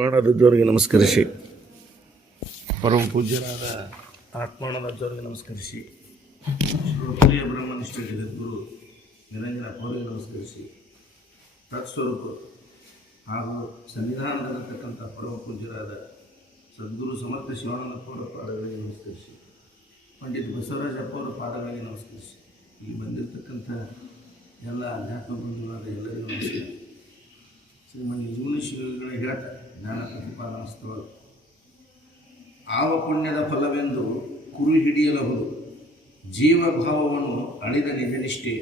ಆತ್ಮಾನಂದಜ್ಜವರಿಗೆ ನಮಸ್ಕರಿಸಿ, ಪರಮ ಪೂಜ್ಯರಾದ ಆತ್ಮಾನಂದಜ್ಜವರಿಗೆ ನಮಸ್ಕರಿಸಿ, ಶ್ರೀ ಬ್ರಹ್ಮನಿಷ್ಠ ಜಗದ್ಗುರು ನಿರಂಜನ ಅವರಿಗೆ ನಮಸ್ಕರಿಸಿ, ತತ್ಸ್ವರೂಪ ಹಾಗೂ ಸನ್ನಿಧಾನದಲ್ಲಿರ್ತಕ್ಕಂಥ ಪರಮ ಪೂಜ್ಯರಾದ ಸದ್ಗುರು ಸಮರ್ಥ ಶಿವಾನಂದಪ್ಪವರ ಪಾದಗಳಿಗೆ ನಮಸ್ಕರಿಸಿ, ಪಂಡಿತ್ ಬಸವರಾಜಪ್ಪ ಅವರ ಪಾದಗಳಿಗೆ ನಮಸ್ಕರಿಸಿ, ಇಲ್ಲಿ ಬಂದಿರತಕ್ಕಂಥ ಎಲ್ಲ ಅಧ್ಯಾತ್ಮ ಬಂಧುಗಳಾದ ಎಲ್ಲರಿಗೂ ನಮಸ್ಕಾರ. ಶ್ರೀಮನ್ ನಿಜಗುಣ ಶಿವಗಳ ಹೇಳ್ತ ಜ್ಞಾನ ಪ್ರತಿಪಾದನಾ ಸ್ಥಳ ಆವ ಪುಣ್ಯದ ಫಲವೆಂದು ಕುರು ಹಿಡಿಯಲಹುದು, ಜೀವಭಾವವನ್ನು ಅಳಿದ ನಿಜನಿಷ್ಠೆಯ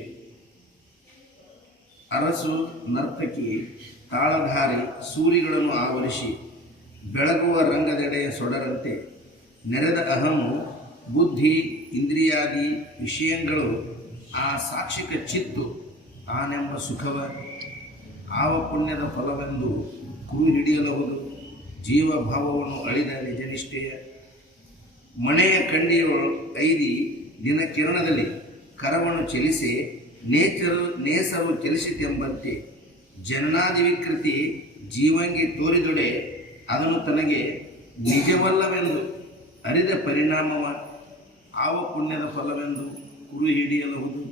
ಅರಸು ನರ್ತಕಿ ತಾಳಧಾರಿ ಸೂರಿಗಳನ್ನು ಆವರಿಸಿ ಬೆಳಗುವ ರಂಗದೆಡೆಯ ಸೊಡರಂತೆ ನೆರೆದ ಅಹಮು ಬುದ್ಧಿ ಇಂದ್ರಿಯಾದಿ ವಿಷಯಗಳು ಆ ಸಾಕ್ಷಿಕ ಚಿತ್ತು ಆನೆಂಬ ಸುಖವ ಆವ ಪುಣ್ಯದ ಫಲವೆಂದು ಕುರು ಹಿಡಿಯಲಹುದು, ಜೀವಭಾವವನ್ನು ಅಳಿದ ನಿಜನಿಷ್ಠೆಯ ಮನೆಯ ಕಂಡಿಯೊಳು ಐದಿ ದಿನ ಕಿರಣದಲ್ಲಿ ಕರವನ್ನು ಚಲಿಸಿ ನೇಸರು ಚಲಿಸಿತೆಂಬಂತೆ ಜನನಾದಿ ವಿಕೃತಿ ಜೀವಂಗೆ ತೋರಿದೊಡೆ ಅದನ್ನು ತನಗೆ ನಿಜವಲ್ಲವೆಂದು ಅರಿದ ಪರಿಣಾಮವ ಆವ ಪುಣ್ಯದ ಫಲವೆಂದು ಕುರು ಹಿಡಿಯಲಹುದು,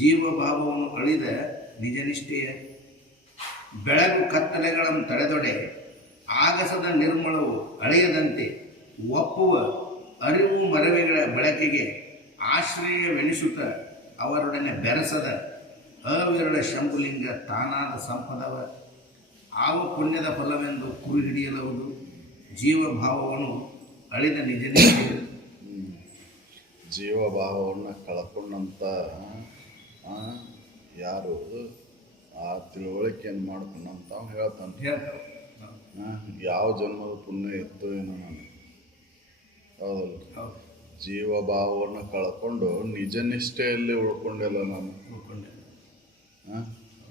ಜೀವಭಾವವನ್ನು ಅಳಿದ ನಿಜನಿಷ್ಠೆಯ ಬೆಳಗು ಕತ್ತಲೆಗಳನ್ನು ತಡೆದೊಡೆ ಆಗಸದ ನಿರ್ಮಲವು ಅಳೆಯದಂತೆ ಒಪ್ಪುವ ಅರಿವು ಮರವೆಗಳ ಬೆಳಕಿಗೆ ಆಶ್ರಯವೆನಿಸುತ್ತ ಅವರೊಡನೆ ಬೆರೆಸದ ಅವಿರಳ ಶಂಭುಲಿಂಗ ತಾನಾದ ಸಂಪದವ ಆವ ಪುಣ್ಯದ ಫಲವೆಂದು ಕುರು ಹಿಡಿಯಲಹುದು, ಜೀವಭಾವವನ್ನು ಅಳಿದ ನಿಜನಿಷ್ಠೆ. ಜೀವಭಾವವನ್ನು ಕಳ್ಕೊಂಡಂಥ ಯಾರು ಆ ತಿಳುವಳಿಕೆಯನ್ನು ಮಾಡ್ಕೊಂಡಂತ ಹೇಳ್ತಾನೆ. ಯಾವ ಜನ್ಮದ ಪುಣ್ಯ ಇತ್ತು ಏನೋ ನಾನು, ಹೌದಲ್ಲ? ಜೀವಭಾವವನ್ನು ಕಳ್ಕೊಂಡು ನಿಜ ನಿಷ್ಠೆಯಲ್ಲಿ ಉಳ್ಕೊಂಡಿಲ್ಲ ನಾನು.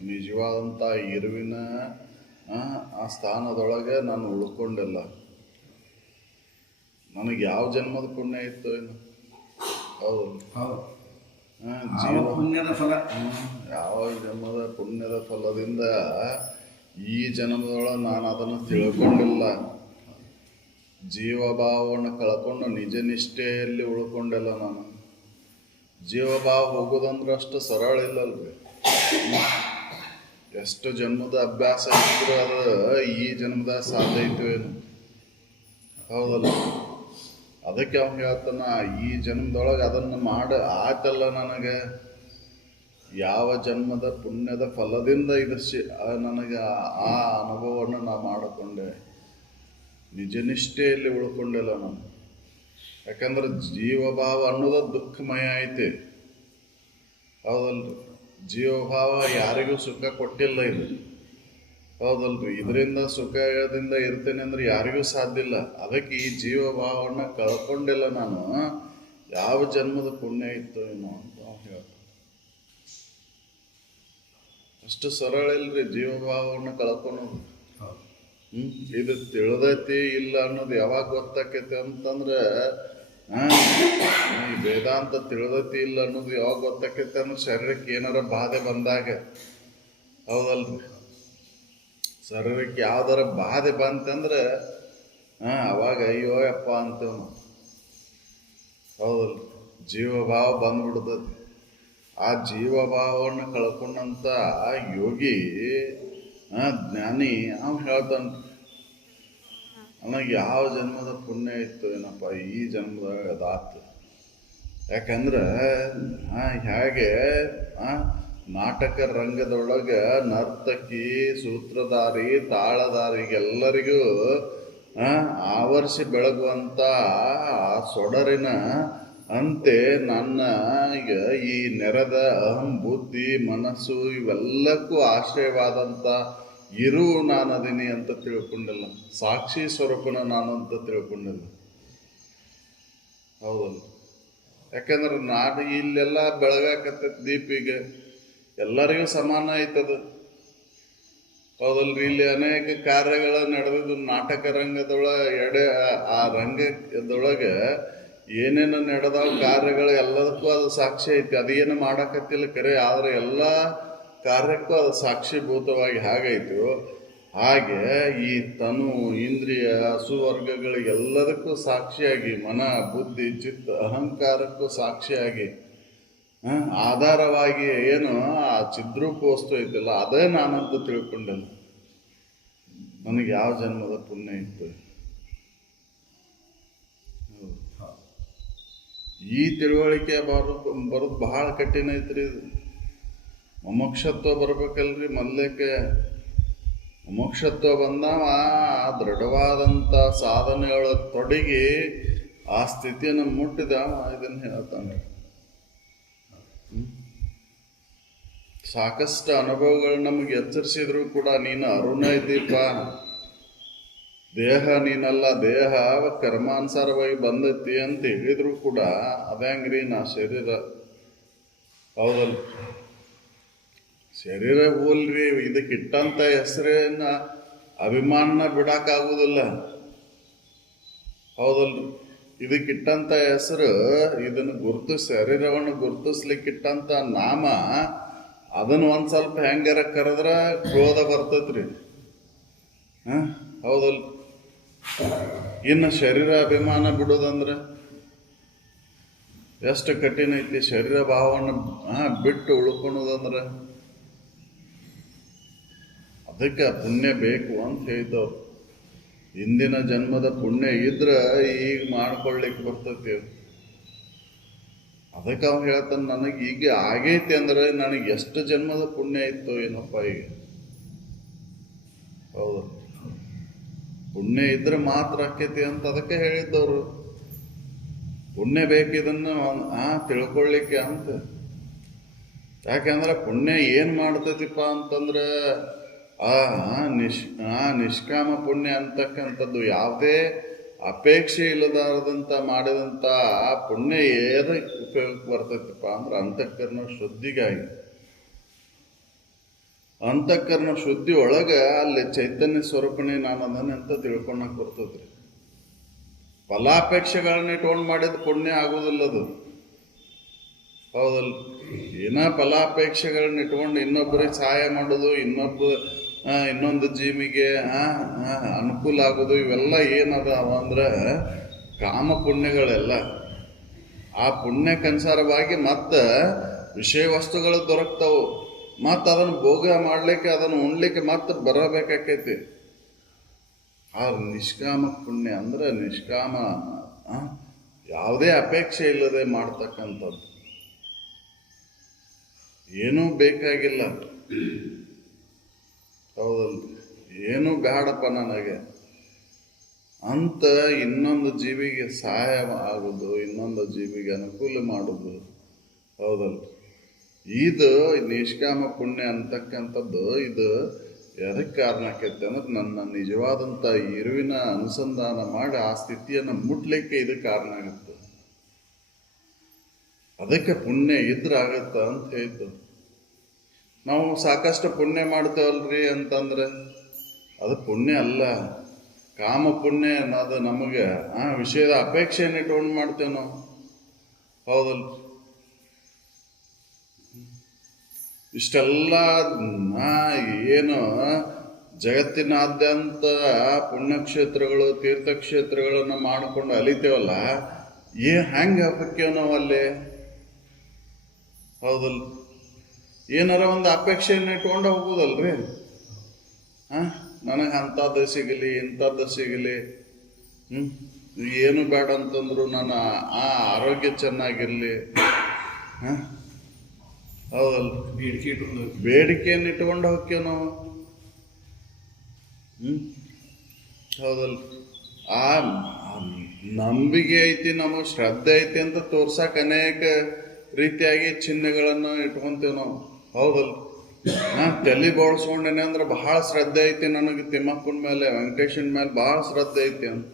ನಿಜವಾದಂಥ ಇರುವಿನ ಆ ಸ್ಥಾನದೊಳಗೆ ನಾನು ಉಳ್ಕೊಂಡಿಲ್ಲ. ನನಗೆ ಯಾವ ಜನ್ಮದ ಪುಣ್ಯ ಇತ್ತು ಏನು, ಹೌದಲ್ಲ? ಪುಣ್ಯದ ಫಲ ಯಾವ ಜನ್ಮದ ಪುಣ್ಯದ ಫಲದಿಂದ ಈ ಜನ್ಮದೊಳಗೆ ನಾನು ಅದನ್ನು ತಿಳ್ಕೊಂಡಿಲ್ಲ. ಜೀವಭಾವವನ್ನು ಕಳ್ಕೊಂಡು ನಿಜ ನಿಷ್ಠೆಯಲ್ಲಿ ಉಳ್ಕೊಂಡಿಲ್ಲ ನಾನು. ಜೀವಭಾವ ಹೋಗೋದಂದ್ರೆ ಅಷ್ಟು ಸರಳ ಇಲ್ಲಲ್ರಿ. ಎಷ್ಟು ಜನ್ಮದ ಅಭ್ಯಾಸ ಇದ್ರೂ ಅದು ಈ ಜನ್ಮದ ಸಾಧ್ಯ ಐತೆ ಏನು, ಹೌದಲ್ಲ? ಅದಕ್ಕೆ ಅವ್ನು ಹೇಳ್ತಾನ, ಈ ಜನ್ಮದೊಳಗೆ ಅದನ್ನು ಆಯ್ತಲ್ಲ ನನಗೆ. ಯಾವ ಜನ್ಮದ ಪುಣ್ಯದ ಫಲದಿಂದ ಇದು ನನಗೆ ಆ ಅನುಭವವನ್ನು ನಾ ಮಾಡಿಕೊಂಡೆ. ನಿಜನಿಷ್ಠೆಯಲ್ಲಿ ಉಳ್ಕೊಂಡಿಲ್ಲ ನಾನು. ಯಾಕಂದ್ರೆ ಜೀವಭಾವ ಅನ್ನೋದು ದುಃಖಮಯ ಐತಿ, ಹೌದಲ್ರಿ? ಜೀವಭಾವ ಯಾರಿಗೂ ಸುಖ ಕೊಟ್ಟಿಲ್ಲ ಇದು, ಹೌದಲ್ರಿ? ಇದರಿಂದ ಸುಖದಿಂದ ಇರ್ತೇನೆ ಅಂದ್ರೆ ಯಾರಿಗೂ ಸಾಧ್ಯ ಇಲ್ಲ. ಅದಕ್ಕೆ ಈ ಜೀವಭಾವವನ್ನು ಕಳ್ಕೊಂಡಿಲ್ಲ ನಾನು. ಯಾವ ಜನ್ಮದ ಪುಣ್ಯ ಇತ್ತು ಏನೋ ಅಂತ ಹೇಳ್ತಾರೆ. ಅಷ್ಟು ಸರಳ ಇಲ್ರಿ ಜೀವಭಾವವನ್ನು ಕಳ್ಕೊಳೋದು. ಇದು ತಿಳಿದೈತಿ ಇಲ್ಲ ಅನ್ನೋದು ಯಾವಾಗ ಗೊತ್ತಾಕೈತಿ ಅಂತಂದ್ರೆ, ಈ ವೇದಾಂತ ತಿಳಿದೈತಿ ಇಲ್ಲ ಅನ್ನೋದು ಯಾವಾಗ ಗೊತ್ತಾಕೈತಿ ಅಂದ್ರೆ ಶರೀರಕ್ಕೆ ಏನಾರ ಬಾಧೆ ಬಂದಾಗ, ಹೌದಲ್ರಿ? ಶರೀರಕ್ಕೆ ಯಾವ್ದಾರ ಬಾಧೆ ಬಂತಂದ್ರೆ ಅವಾಗ ಅಯ್ಯೋ ಯಪ್ಪ ಅಂತೇವ್ ನಾವು, ಹೌದಲ್ರಿ? ಜೀವಭಾವ ಬಂದ್ಬಿಡ್ತದೆ. ಆ ಜೀವಭಾವವನ್ನು ಕಳ್ಕೊಂಡಂತ ಯೋಗಿ ಜ್ಞಾನಿ ಅವ ಹೇಳ್ತಾನ, ನನಗೆ ಯಾವ ಜನ್ಮದ ಪುಣ್ಯ ಇತ್ತು ಏನಪ್ಪ ಈ ಜನ್ಮದಾಗ ಅದಾತು. ಯಾಕಂದ್ರೆ ಹೇಗೆ ನಾಟಕ ರಂಗದೊಳಗೆ ನರ್ತಕಿ ಸೂತ್ರಧಾರಿ ತಾಳಧಾರಿಗೆಲ್ಲರಿಗೂ ಆವರಿಸಿ ಬೆಳಗುವಂಥ ಆ ಸೊಡರಿನ ಅಂತೆ ನನ್ನ ಈಗ ಈ ನೆರೆದ ಅಹಂ ಬುದ್ಧಿ ಮನಸ್ಸು ಇವೆಲ್ಲಕ್ಕೂ ಆಶ್ರಯವಾದಂಥ ಇರು ನಾನದೀನಿ ಅಂತ ತಿಳ್ಕೊಂಡಿಲ್ಲ. ಸಾಕ್ಷಿ ಸ್ವರೂಪನ ನಾನು ಅಂತ ತಿಳ್ಕೊಂಡಿಲ್ಲ, ಹೌದಲ್ಲ? ಯಾಕಂದ್ರೆ ನಾನು ಇಲ್ಲೆಲ್ಲ ಬೆಳಗಾಕತ್ತೈತಿ ದೀಪಿಗೆ ಎಲ್ಲರಿಗೂ ಸಮಾನ ಐತದ, ಹೌದಲ್ರಿ? ಇಲ್ಲಿ ಅನೇಕ ಕಾರ್ಯಗಳು ನಡೆದಿದ್ದು ನಾಟಕ ರಂಗದೊಳಗೆ ಆ ರಂಗದೊಳಗೆ ಏನೇನು ನಡೆದಾವ ಕಾರ್ಯಗಳು ಎಲ್ಲದಕ್ಕೂ ಅದು ಸಾಕ್ಷಿ ಐತಿ. ಅದೇನು ಮಾಡಕತ್ತಿಲ್ಲ ಕರೆ, ಆದರೆ ಎಲ್ಲ ಕಾರ್ಯಕ್ಕೂ ಅದು ಸಾಕ್ಷೀಭೂತವಾಗಿ ಹಾಗಾಯಿತು. ಹಾಗೆ ಈ ತನು ಇಂದ್ರಿಯ ಸುವರ್ಗಗಳಿಗೆಲ್ಲದಕ್ಕೂ ಸಾಕ್ಷಿಯಾಗಿ ಮನ ಬುದ್ಧಿ ಚಿತ್ತ ಅಹಂಕಾರಕ್ಕೂ ಸಾಕ್ಷಿಯಾಗಿ ಆಧಾರವಾಗಿ ಏನು ಆ ಚಿದ್ರೂಪ ವಸ್ತು ಐತಿಲ್ಲ ಅದೇ ನಾನಂತ ತಿಳ್ಕೊಂಡಲ್ಲ. ನನಗೆ ಯಾವ ಜನ್ಮದ ಪುಣ್ಯ ಇತ್ತು? ಈ ತಿಳುವಳಿಕೆ ಬರೋದು ಬಹಳ ಕಠಿಣ ಐತ್ರಿ. ಇದು ಮೋಕ್ಷತ್ವ ಬರ್ಬೇಕಲ್ರಿ. ಮೊದಲೇಕೆ ಮೋಕ್ಷತ್ವ ಬಂದಾವ ದೃಢವಾದಂಥ ಸಾಧನೆಗಳ ತೊಡಗಿ ಆ ಸ್ಥಿತಿಯನ್ನು ಮುಟ್ಟಿದವ ಇದನ್ನು ಹೇಳ್ತಾನೆ. ಸಾಕಷ್ಟು ಅನುಭವಗಳು ನಮಗೆ ಎಚ್ಚರಿಸಿದ್ರು ಕೂಡ ನೀನು ಅರುಣ ಇದ್ದೀಪ, ದೇಹ ನೀನಲ್ಲ, ದೇಹ ಕರ್ಮಾನುಸಾರವಾಗಿ ಬಂದೈತಿ ಅಂತ ಹೇಳಿದ್ರು ಕೂಡ ಅದಂಗ್ರಿ ನಾ ಶರೀರ ಹೌದಲ್ಲ, ಶರೀರ ಹೋಲ್ರಿ. ಇದಕ್ಕಿಟ್ಟಂತ ಹೆಸರೇನ ಅಭಿಮಾನ ಬಿಡಕ್ಕಾಗುವುದಿಲ್ಲ ಹೌದಲ್ರಿ. ಇದಕ್ಕಿಟ್ಟಂತ ಹೆಸರು ಇದನ್ನು ಶರೀರವನ್ನು ಗುರುತಿಸ್ಲಿಕ್ಕಿಟ್ಟಂತ ನಾಮ ಅದನ್ನು ಒಂದು ಸ್ವಲ್ಪ ಹೆಂಗಾರ ಕರೆದ್ರ ಕ್ರೋಧ ಬರ್ತೈತ್ರಿ. ಹೌದಲ್. ಇನ್ನು ಶರೀರ ಅಭಿಮಾನ ಬಿಡೋದಂದ್ರೆ ಎಷ್ಟು ಕಠಿಣ ಐತಿ. ಶರೀರ ಭಾವವನ್ನು ಬಿಟ್ಟು ಉಳ್ಕೊಳೋದಂದ್ರೆ ಅದಕ್ಕೆ ಪುಣ್ಯ ಬೇಕು ಅಂತ ಹೇಳಿದವ್ರು. ಹಿಂದಿನ ಜನ್ಮದ ಪುಣ್ಯ ಇದ್ರೆ ಈಗ ಮಾಡ್ಕೊಳ್ಲಿಕ್ಕೆ ಬರ್ತೈತಿ. ಅದಕ್ಕೆ ಅವ್ನು ಹೇಳ್ತಾನೆ, ನನಗೆ ಈಗ ಆಗೈತಿ ಅಂದ್ರೆ ನನಗೆ ಎಷ್ಟು ಜನ್ಮದ ಪುಣ್ಯ ಇತ್ತು ಏನಪ್ಪ ಈಗ. ಹೌದು, ಪುಣ್ಯ ಇದ್ರೆ ಮಾತ್ರ ಆಕೈತಿ ಅಂತ ಅದಕ್ಕೆ ಹೇಳಿದ್ದವ್ರು. ಪುಣ್ಯ ಬೇಕಿದನ್ನು ತಿಳ್ಕೊಳ್ಳಿಕ್ಕೆ ಅಂತ. ಯಾಕೆಂದ್ರೆ ಪುಣ್ಯ ಏನ್ ಮಾಡ್ತೈತಿಪ್ಪ ಅಂತಂದ್ರೆ ನಿಷ್ಕಾಮ ಪುಣ್ಯ ಅಂತಕ್ಕಂಥದ್ದು ಯಾವುದೇ ಅಪೇಕ್ಷೆ ಇಲ್ಲದಾರದಂತ ಮಾಡಿದಂಥ ಪುಣ್ಯ ಏನಕ್ಕೆ ಉಪಯೋಗಕ್ಕೆ ಬರ್ತೈತಪ್ಪ ಅಂದ್ರೆ ಅಂತಃಕರಣ ಶುದ್ಧಿಗಾಗಿ. ಅಂತಃಕರಣ ಶುದ್ಧಿ ಒಳಗೆ ಅಲ್ಲಿ ಚೈತನ್ಯ ಸ್ವರೂಪಣೆ ನಾನು ಅದನ್ನೇ ಅಂತ ತಿಳ್ಕೊಳಕ್ ಬರ್ತದ್ರಿ. ಫಲಾಪೇಕ್ಷೆಗಳನ್ನ ಇಟ್ಕೊಂಡು ಮಾಡಿದ ಪುಣ್ಯ ಆಗೋದಿಲ್ಲದು. ಹೌದಲ್ಲ. ಏನ ಫಲಾಪೇಕ್ಷೆಗಳನ್ನ ಇಟ್ಕೊಂಡು ಇನ್ನೊಬ್ಬರಿಗೆ ಸಹಾಯ ಮಾಡೋದು, ಇನ್ನೊಂದು ಜೀವಿಗೆ ಅನುಕೂಲ ಆಗೋದು, ಇವೆಲ್ಲ ಏನದಾವ ಅಂದ್ರೆ ಕಾಮ ಪುಣ್ಯಗಳೆಲ್ಲ. ಆ ಪುಣ್ಯಕ್ಕನುಸಾರವಾಗಿ ಮತ್ತೆ ವಿಷಯ ವಸ್ತುಗಳು ದೊರಕ್ತಾವು. ಮತ್ತು ಅದನ್ನು ಭೋಗ ಮಾಡ್ಲಿಕ್ಕೆ, ಅದನ್ನು ಉಣ್ಲಿಕ್ಕೆ ಮತ್ತೆ ಬರಬೇಕಾಕೈತಿ. ಆ ನಿಷ್ಕಾಮ ಪುಣ್ಯ ಅಂದ್ರೆ ನಿಷ್ಕಾಮ, ಯಾವುದೇ ಅಪೇಕ್ಷೆ ಇಲ್ಲದೆ ಮಾಡ್ತಕ್ಕಂಥದ್ದು. ಏನೂ ಬೇಕಾಗಿಲ್ಲ. ಹೌದಲ್ಲ. ಏನೂ ಬೇಡಪ್ಪ ನನಗೆ ಅಂತ ಇನ್ನೊಂದು ಜೀವಿಗೆ ಸಹಾಯ ಆಗೋದು, ಇನ್ನೊಂದು ಜೀವಿಗೆ ಅನುಕೂಲ ಮಾಡೋದು. ಹೌದಲ್ಲ. ಇದು ನಿಷ್ಕಾಮ ಪುಣ್ಯ ಅಂತಕ್ಕಂಥದ್ದು ಇದು ಎದಕ್ಕೆ ಕಾರಣ ಆಕೈತೆ ಅಂದ್ರೆ ನನ್ನ ನಿಜವಾದಂಥ ಇರುವಿನ ಅನುಸಂಧಾನ ಮಾಡಿ ಆ ಸ್ಥಿತಿಯನ್ನು ಮುಟ್ಲಿಕ್ಕೆ ಇದು ಕಾರಣ ಆಗುತ್ತೆ. ಅದಕ್ಕೆ ಪುಣ್ಯ ಇದ್ರೆ ಆಗತ್ತ ಅಂತ ಹೇಳಿದ್ದು. ನಾವು ಸಾಕಷ್ಟು ಪುಣ್ಯ ಮಾಡ್ತೇವಲ್ರಿ ಅಂತಂದ್ರೆ ಅದು ಪುಣ್ಯ ಅಲ್ಲ, ಕಾಮ ಪುಣ್ಯ ಅನ್ನೋದು ನಮಗೆ ಆ ವಿಷಯದ ಅಪೇಕ್ಷೆಯನ್ನು ಇಟ್ಕೊಂಡು ಮಾಡ್ತೇವೆ ನಾವು. ಹೌದಲ್ಲ. ಇಷ್ಟೆಲ್ಲ ಏನು ಜಗತ್ತಿನಾದ್ಯಂತ ಪುಣ್ಯಕ್ಷೇತ್ರಗಳು ತೀರ್ಥಕ್ಷೇತ್ರಗಳನ್ನು ಮಾಡಿಕೊಂಡು ಅಲಿತೇವಲ್ಲ, ಹೆಂಗೆ ಹೊಕ್ಕೇವ್ ನಾವು ಅಲ್ಲಿ. ಹೌದಲ್ಲ. ಏನಾರ ಒಂದು ಅಪೇಕ್ಷೆಯನ್ನು ಇಟ್ಕೊಂಡು ಹೋಗುದಲ್ರಿ. ನನಗೆ ಅಂಥದ್ದು ಸಿಗಲಿ ಇಂಥದ್ದು ಸಿಗಲಿ, ಏನು ಬೇಡ ಅಂತಂದ್ರು ನನ್ನ ಆರೋಗ್ಯ ಚೆನ್ನಾಗಿರ್ಲಿ. ಹೌದಲ್ಲ. ಬೇಡಿಕೆಯನ್ನು ಇಟ್ಕೊಂಡು ಹೋಗ್ತೇವೆ ನಾವು. ಹೌದಲ್ಲ. ಆ ನಂಬಿಕೆ ಐತಿ, ನಮಗೆ ಶ್ರದ್ಧೆ ಐತಿ ಅಂತ ತೋರ್ಸಕ್ ಅನೇಕ ರೀತಿಯಾಗಿ ಚಿಹ್ನೆಗಳನ್ನು ಇಟ್ಕೊಂತೇವೆ ನಾವು. ಹೌದಲ್ಲ. ತಲೆ ಬೋಳ್ಸ್ಕೊಂಡೇನೆ ಅಂದ್ರೆ ಬಹಳ ಶ್ರದ್ಧೆ ಐತಿ ನನಗೆ, ತಿಮ್ಮಪ್ಪನ ಮೇಲೆ ವೆಂಕಟೇಶನ್ ಮೇಲೆ ಬಹಳ ಶ್ರದ್ಧೆ ಐತಿ ಅಂತ.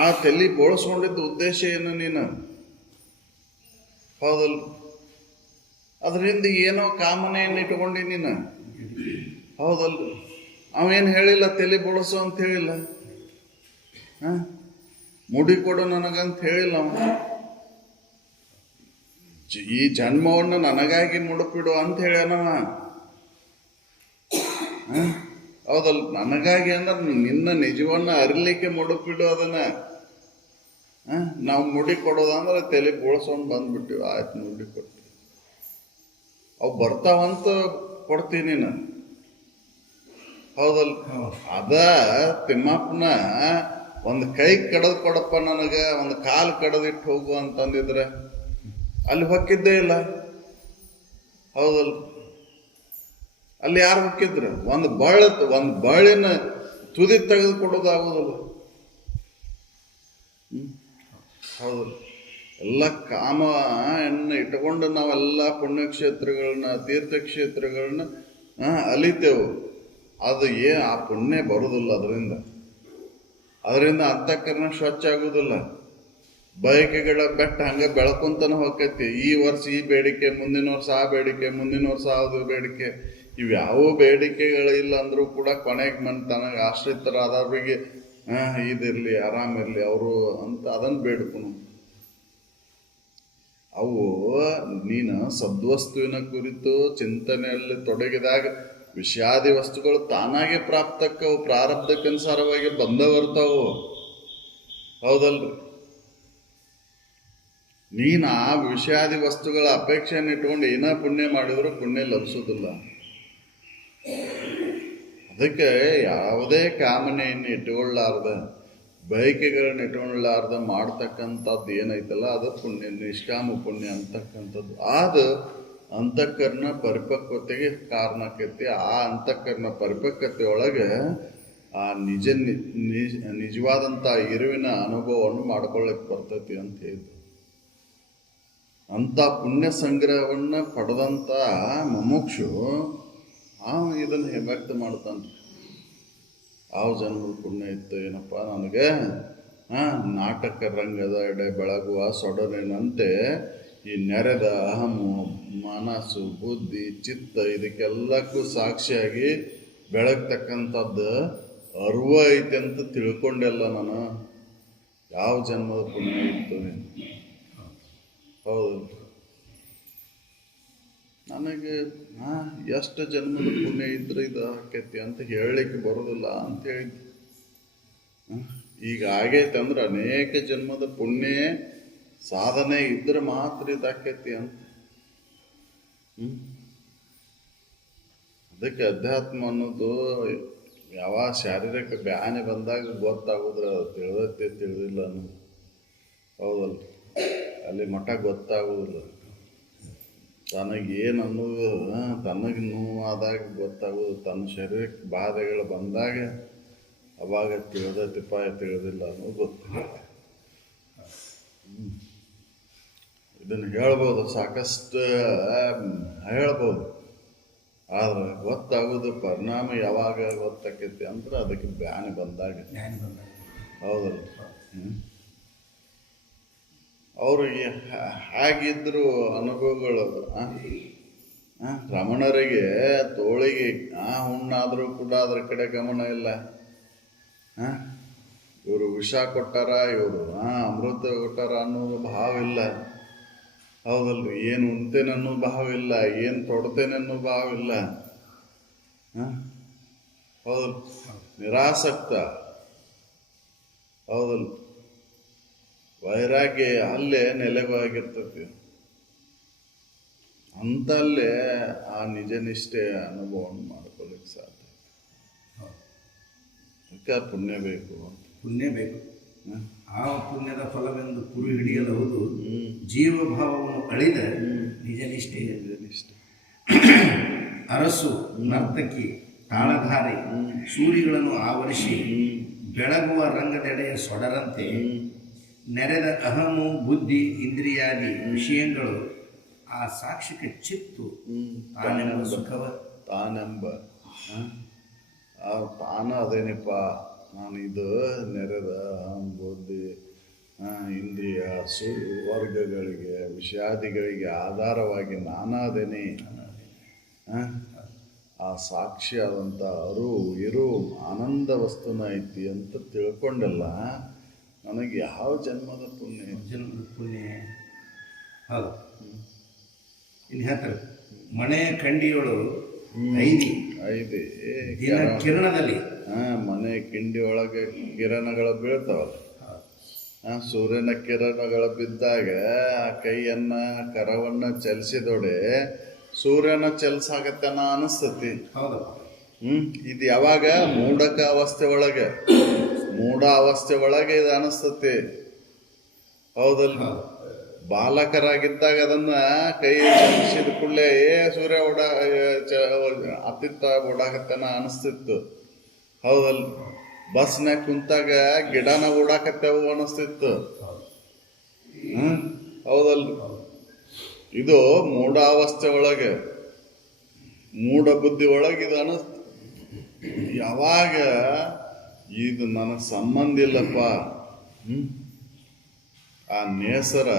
ಆ ತಲೆ ಬೋಳ್ಸ್ಕೊಂಡಿದ್ದ ಉದ್ದೇಶ ಏನು ನೀನು? ಹೌದಲ್ಲ. ಅದರಿಂದ ಏನೋ ಕಾಮನೆಯನ್ನು ಇಟ್ಕೊಂಡಿ ನೀನು. ಹೌದಲ್ಲ. ಅವೇನು ಹೇಳಿಲ್ಲ ತಲೆ ಬೋಳ್ಸು ಅಂತ ಹೇಳಿಲ್ಲ, ಮುಡಿ ಕೊಡು ನನಗಂತ ಹೇಳಿಲ್ಲ ಅವ. ಈ ಜನ್ಮವನ್ನು ನನಗಾಗಿ ಮುಡುಪಿಡು ಅಂತ ಹೇಳ್ಯಾನವ. ಹೌದಲ್ಲ, ನನಗಾಗಿ ಅಂದ್ರೆ ನಿನ್ನ ನಿಜವನ್ನ ಅರಿಲಿಕ್ಕೆ ಮುಡುಪಿಡು ಅದನ್ನ. ನಾವು ಮುಡಿ ಕೊಡೋದಂದ್ರೆ ತಲೆ ಬೋಳ್ಸೊಂಡು ಬಂದ್ಬಿಟ್ಟಿವಿ, ಆಯ್ತು ಮುಡಿ ಕೊಡ್ತೀವಿ. ಅವು ಬರ್ತಾವಂತ ಕೊಡ್ತೀನಿ ನಾನು, ಹೌದಲ್ಲ. ಅದ ತಿಮ್ಮಪ್ಪನ ಒಂದು ಕೈ ಕಡದ್ ಕೊಡಪ್ಪ ನನಗೆ, ಒಂದು ಕಾಲು ಕಡದಿಟ್ಟು ಹೋಗು ಅಂತಂದಿದ್ರೆ ಅಲ್ಲಿ ಹೊಕ್ಕಿದ್ದೇ ಇಲ್ಲ, ಹೌದಲ್ಲ. ಅಲ್ಲಿ ಯಾರು ಹೊಕ್ಕಿದ್ರು? ಒಂದು ಬಳ್ಳಿನ ತುದಿ ತೆಗೆದು ಕೊಡೋದಾಗೋದಿಲ್ಲ. ಹೌದಲ್ಲ. ಎಲ್ಲ ಕಾಮವನ್ನು ಇಟ್ಕೊಂಡು ನಾವೆಲ್ಲ ಪುಣ್ಯಕ್ಷೇತ್ರಗಳನ್ನ ತೀರ್ಥಕ್ಷೇತ್ರಗಳನ್ನ ಅಲಿತೇವು. ಅದು ಆ ಪುಣ್ಯ ಬರುವುದಿಲ್ಲ. ಅದರಿಂದ ಅಂತಃಕರಣ ಸ್ವಚ್ಛ ಆಗುವುದಿಲ್ಲ. ಬಯಕೆಗಳ ಬೆಟ್ಟ ಹಂಗೆ ಬೆಳ್ಕೊಂತನ ಹೋಗ್ತೈತಿ. ಈ ವರ್ಷ ಈ ಬೇಡಿಕೆ, ಮುಂದಿನ ವರ್ಷ ಆ ಬೇಡಿಕೆ, ಮುಂದಿನ ವರ್ಷ ಅದು ಬೇಡಿಕೆ. ಇವ್ಯಾವ ಬೇಡಿಕೆಗಳಿಲ್ಲ ಅಂದ್ರೂ ಕೂಡ ಕೊನೆಗೆ ತನಗೆ ಆಶ್ರಿತರಾದವ್ರಿಗೆ ಇದಿರಲಿ, ಆರಾಮಿರಲಿ ಅವರು ಅಂತ ಅದನ್ನು ಬೇಡ್ಕೊನು. ಅವು ನೀನು ಸದ್ವಸ್ತುವಿನ ಕುರಿತು ಚಿಂತನೆಯಲ್ಲಿ ತೊಡಗಿದಾಗ ವಿಷಾದಿ ವಸ್ತುಗಳು ತಾನಾಗೆ ಪ್ರಾಪ್ತಕ್ಕವು, ಪ್ರಾರಬ್ಧಕ್ಕನುಸಾರವಾಗಿ ಬಂದ ಬರ್ತಾವು, ಹೌದಲ್ರಿ. ನೀನು ಆ ವಿಷಯಾದಿ ವಸ್ತುಗಳ ಅಪೇಕ್ಷೆಯನ್ನು ಇಟ್ಕೊಂಡು ಏನ ಪುಣ್ಯ ಮಾಡಿದ್ರು ಪುಣ್ಯ ಲಭಿಸೋದಿಲ್ಲ. ಅದಕ್ಕೆ ಯಾವುದೇ ಕಾಮನೆಯನ್ನು ಇಟ್ಕೊಳ್ಳಾರ್ದ, ಬಯಕೆಗಳನ್ನ ಇಟ್ಕೊಳ್ಳಾರ್ದ ಮಾಡ್ತಕ್ಕಂಥದ್ದು ಏನೈತಲ್ಲ ಅದು ಪುಣ್ಯ, ನಿಷ್ಕಾಮ ಪುಣ್ಯ ಅಂತಕ್ಕಂಥದ್ದು. ಅದು ಅಂತಃಕರಣ ಪರಿಪಕ್ವತೆಗೆ ಕಾರಣಕ್ಕೈತಿ. ಆ ಅಂತಃಕರಣ ಪರಿಪಕ್ವತೆ ಒಳಗೆ ಆ ನಿಜವಾದಂಥ ಇರುವಿನ ಅನುಭವವನ್ನು ಮಾಡ್ಕೊಳ್ಳಕ್ಕೆ ಬರ್ತೈತಿ ಅಂತ ಹೇಳಿದ್ರು. ಅಂಥ ಪುಣ್ಯ ಸಂಗ್ರಹವನ್ನು ಪಡೆದಂಥ ಮುಮುಕ್ಷು ಇದನ್ನು ವ್ಯಕ್ತ ಮಾಡ್ತಾನೆ. ಯಾವ ಜನ್ಮದ ಪುಣ್ಯ ಇತ್ತು ಏನಪ್ಪ ನನಗೆ, ನಾಟಕ ರಂಗದ ಎಡೆ ಬೆಳಗುವ ಸೊಡರಿನಂತೆ ಈ ನೆರೆದ ಅಹಮು, ಮನಸ್ಸು, ಬುದ್ಧಿ, ಚಿತ್ತ ಇದಕ್ಕೆಲ್ಲಕ್ಕೂ ಸಾಕ್ಷಿಯಾಗಿ ಬೆಳಗ್ತಕ್ಕಂಥದ್ದು ಅರಿವು ಐತೆ ಅಂತ ತಿಳ್ಕೊಂಡೆಲ್ಲ ನಾನು. ಯಾವ ಜನ್ಮದ ಪುಣ್ಯ ಇತ್ತು ಹೌದು ನನಗೆ, ಎಷ್ಟು ಜನ್ಮದ ಪುಣ್ಯ ಇದ್ರೆ ಇದು ಆಕೈತಿ ಅಂತ ಹೇಳಲಿಕ್ಕೆ ಬರೋದಿಲ್ಲ ಅಂತ ಹೇಳಿದ್ದೆ. ಈಗ ಆಗೈತೆ ಅಂದ್ರೆ ಅನೇಕ ಜನ್ಮದ ಪುಣ್ಯ ಸಾಧನೆ ಇದ್ರೆ ಮಾತ್ರ ಇದಾಕೈತಿ ಅಂತ. ಅದಕ್ಕೆ ಅಧ್ಯಾತ್ಮ ಅನ್ನೋದು ಯಾವ ಶಾರೀರಿಕ ಬ್ಯಾನೆ ಬಂದಾಗ ಗೊತ್ತಾಗೋದ್ರೆ ತಿಳಿದತ್ತೆ ತಿಳಿದಿಲ್ಲ ಅನ್ನೋದು, ಹೌದಲ್ಲ. ಅಲ್ಲಿ ಮಠ ಗೊತ್ತಾಗೋದಿಲ್ಲ. ತನಗೇನು ಅನ್ನೋದು ತನಗೆ ನೋವಾದಾಗ ಗೊತ್ತಾಗೋದು, ತನ್ನ ಶರೀರಕ್ಕೆ ಬಾಧೆಗಳು ಬಂದಾಗ ಅವಾಗ ತಿಳಿದತಿಪ್ಪ ತಿಳಿದಿಲ್ಲ ಅನ್ನೋದು ಗೊತ್ತಾಗುತ್ತೆ. ಇದನ್ನು ಹೇಳ್ಬೋದು, ಸಾಕಷ್ಟು ಹೇಳ್ಬೋದು. ಆದ್ರೆ ಗೊತ್ತಾಗೋದು ಪರಿಣಾಮ ಯಾವಾಗ ಗೊತ್ತಾಕೈತಿ ಅಂದ್ರೆ ಅದಕ್ಕೆ ಬ್ಯಾನೆ ಬಂದಾಗ, ಹೌದಲ್ಲ. ಅವ್ರಿಗೆ ಹಾಗಿದ್ರು ಅನುಭವಗಳು. ರಮಣರಿಗೆ ತೋಳಿಗೆ ಹುಣ್ಣಾದರೂ ಕೂಡ ಅದ್ರ ಕಡೆ ಗಮನ ಇಲ್ಲ. ಇವರು ವಿಷ ಕೊಟ್ಟಾರ, ಇವರು ಅಮೃತ ಕೊಟ್ಟಾರ ಅನ್ನೋ ಭಾವ ಇಲ್ಲ, ಹೌದಲ್ರಿ. ಏನು ಉಣ್ತೇನೆ ಅನ್ನೋ ಭಾವ ಇಲ್ಲ, ಏನು ತೊಡ್ತೇನೆ ಅನ್ನೋ ಭಾವ ಇಲ್ಲ, ಹೌದಲ್. ನಿರಾಸಕ್ತ, ಹೌದಲ್. ವೈರಾಗ್ಯ ಅಲ್ಲೇ ನೆಲೆವಾಗಿರ್ತತಿ. ಅಂತಲ್ಲೇ ಆ ನಿಜ ನಿಷ್ಠೆ ಅನುಭವವನ್ನು ಮಾಡ್ಕೊಳ್ಳಿಕ್ಕೆ ಸಾಧ್ಯ. ಅದಕ್ಕೆ ಪುಣ್ಯ ಬೇಕು, ಪುಣ್ಯ ಬೇಕು. ಆ ಪುಣ್ಯದ ಫಲವೆಂದು ಕುರು ಹಿಡಿಯಲಹುದು ಜೀವಭಾವವನ್ನು ಅಳಿದ ನಿಜ ನಿಷ್ಠೆ. ಅರಸು, ನರ್ತಕಿ, ತಾಳಧಾರಿ ಸೂರಿಗಳನ್ನು ಆವರಿಸಿ ಬೆಳಗುವ ರಂಗದೆಡೆಯ ಸೊಡರಂತೆ ನೆರೆದ ಅಹಮು, ಬುದ್ಧಿ, ಇಂದ್ರಿಯಾದಿ ವಿಷಯಗಳು ಆ ಸಾಕ್ಷಿಕ ಚಿತ್ತು ತಾನೆಂಬ ಸುಖವ ತಾನೆಂಬ ತಾನ ಅದೇನಪ್ಪ, ನಾನು ಇದು ನೆರೆದ ಅಹಂ, ಬುದ್ಧಿ, ಇಂದ್ರಿಯ ವರ್ಗಗಳಿಗೆ, ವಿಷಯಾದಿಗಳಿಗೆ ಆಧಾರವಾಗಿ ನಾನಾದೇನೆ. ಆ ಸಾಕ್ಷಿಯಾದಂಥ ಇರು ಆನಂದ ವಸ್ತುನ ಐತಿ ಅಂತ ತಿಳ್ಕೊಂಡಲ್ಲ. ನನಗೆ ಯಾವ ಜನ್ಮದ ಪುಣ್ಯ ಹೌದು. ಇನ್ನು ಹೇಳ್ತಾರೆ, ಮನೆಯ ಕಂಡಿಯೊಳು ಐದಿ ಐದು ದಿನ ಕಿರಣದಲ್ಲಿ ಮನೆ ಕಿಂಡಿ ಒಳಗೆ ಕಿರಣಗಳು ಬೀಳ್ತಾವಲ್ಲ, ಸೂರ್ಯನ ಕಿರಣಗಳು ಬಿದ್ದಾಗ ಆ ಕೈಯನ್ನ ಕರವನ್ನ ಚಲಿಸಿದೊಡೆ ಸೂರ್ಯನ ಚಲಿಸಾಗತ್ತನ ಅನಿಸ್ತತಿ. ಹೌದು. ಇದು ಯಾವಾಗ ಮೂಢಕ ಅವಸ್ಥೆ ಒಳಗೆ, ಮೂಢ ಅವಸ್ಥೆ ಒಳಗೆ ಇದು ಅನಿಸ್ತತಿ. ಹೌದಲ್ಲ? ಬಾಲಕರಾಗಿದ್ದಾಗ ಅದನ್ನ ಕೈ ಚಲಿಸಿದ ಕೂಡಲೇ ಸೂರ್ಯ ಅತ್ತಿತ್ತ ಓಡಾಕತ್ತನ ಅನಿಸ್ತಿತ್ತು. ಹೌದಲ್ಲ? ಬಸ್ನಾಗ ಕುಂತಾಗ ಗಿಡನ ಓಡಾಕತ್ತೇವು ಅನಿಸ್ತಿತ್ತು. ಹೌದಲ್? ಇದು ಮೂಢಾವಸ್ಥೆ ಒಳಗೆ, ಮೂಢ ಬುದ್ಧಿ ಒಳಗೆ ಇದು ಅನಿಸ್ತು. ಯಾವಾಗ ಇದು ನನಗೆ ಸಂಬಂಧ ಇಲ್ಲಪ್ಪ, ಆ ನೇಸರ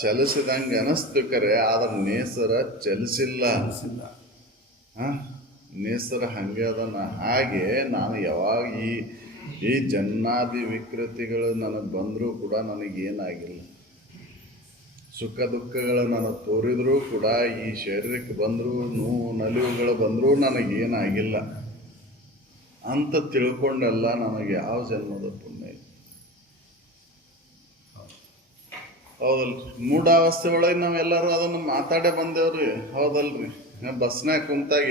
ಚಲಿಸಿದಂಗೆ ಅನಿಸ್ತು ಕರೆ, ಆದ್ರೆ ನೇಸರ ಚಲಿಸಿಲ್ಲ. ನೇಸರ ಹಂಗೆ ಅದನ್ನ. ಹಾಗೆ ನಾನು ಯಾವಾಗ ಈ ಜನ್ಮಾದಿ ವಿಕೃತಿಗಳು ನನಗೆ ಬಂದರೂ ಕೂಡ ನನಗೇನಾಗಿಲ್ಲ. ಸುಖ ದುಃಖಗಳು ನನಗೆ ತೋರಿದ್ರೂ ಕೂಡ, ಈ ಶರೀರಕ್ಕೆ ಬಂದರೂ ನೋವು ನಲಿವುಗಳು ಬಂದರೂ ನನಗೇನಾಗಿಲ್ಲ ಅಂತ ತಿಳ್ಕೊಂಡೆಲ್ಲ ನನಗೆ ಯಾವ ಜನ್ಮದ ಪುಣ್ಯ ಇಲ್ಲ. ಹೌದಲ್ರಿ? ಮೂಢಾವಸ್ಥೆ ಒಳಗೆ ನಾವೆಲ್ಲರೂ ಅದನ್ನು ಮಾತಾಡೇ ಬಂದೇವ್ರಿ. ಹೌದಲ್ರಿ? ಬಸ್ನಾಗ ಕುಂತಾಗ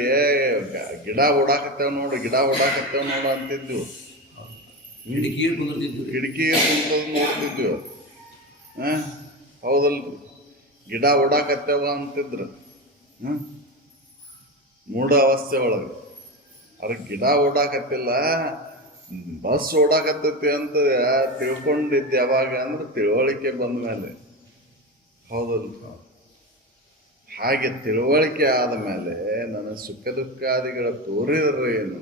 ಗಿಡ ಓಡಾಕತ್ತೇವ್ ನೋಡು, ಗಿಡ ಓಡಾಕತ್ತೇವ್ ನೋಡು ಅಂತಿದ್ವು. ಕಿಟಕಿಗೆ ಕುಂತದ್ ನೋಡ್ತಿದ್ವಿ. ಹೌದಲ್ರಿ? ಗಿಡ ಓಡಾಕತ್ತೇವ ಅಂತಿದ್ರು. ಮೂಢ ಅವಸ್ಥೆ ಒಳಗೆ ಅದ್ರ ಗಿಡ ಓಡಾಕತ್ತಿಲ್ಲ, ಬಸ್ ಓಡಾಕತ್ತೈತಿ ಅಂತ ತಿಳ್ಕೊಂಡಿದ್ದೆ. ಯಾವಾಗ ಅಂದ್ರೆ ತಿಳುವಳಿಕೆ ಬಂದ ಮೇಲೆ. ಹೌದಲ್ರಿ? ಹಾಗೆ ತಿಳುವಳಿಕೆ ಆದ ಮೇಲೆ ನನ್ನ ಸುಖ ದುಃಖಾದಿಗಳ ತೋರಿದ್ರೆ ಏನು,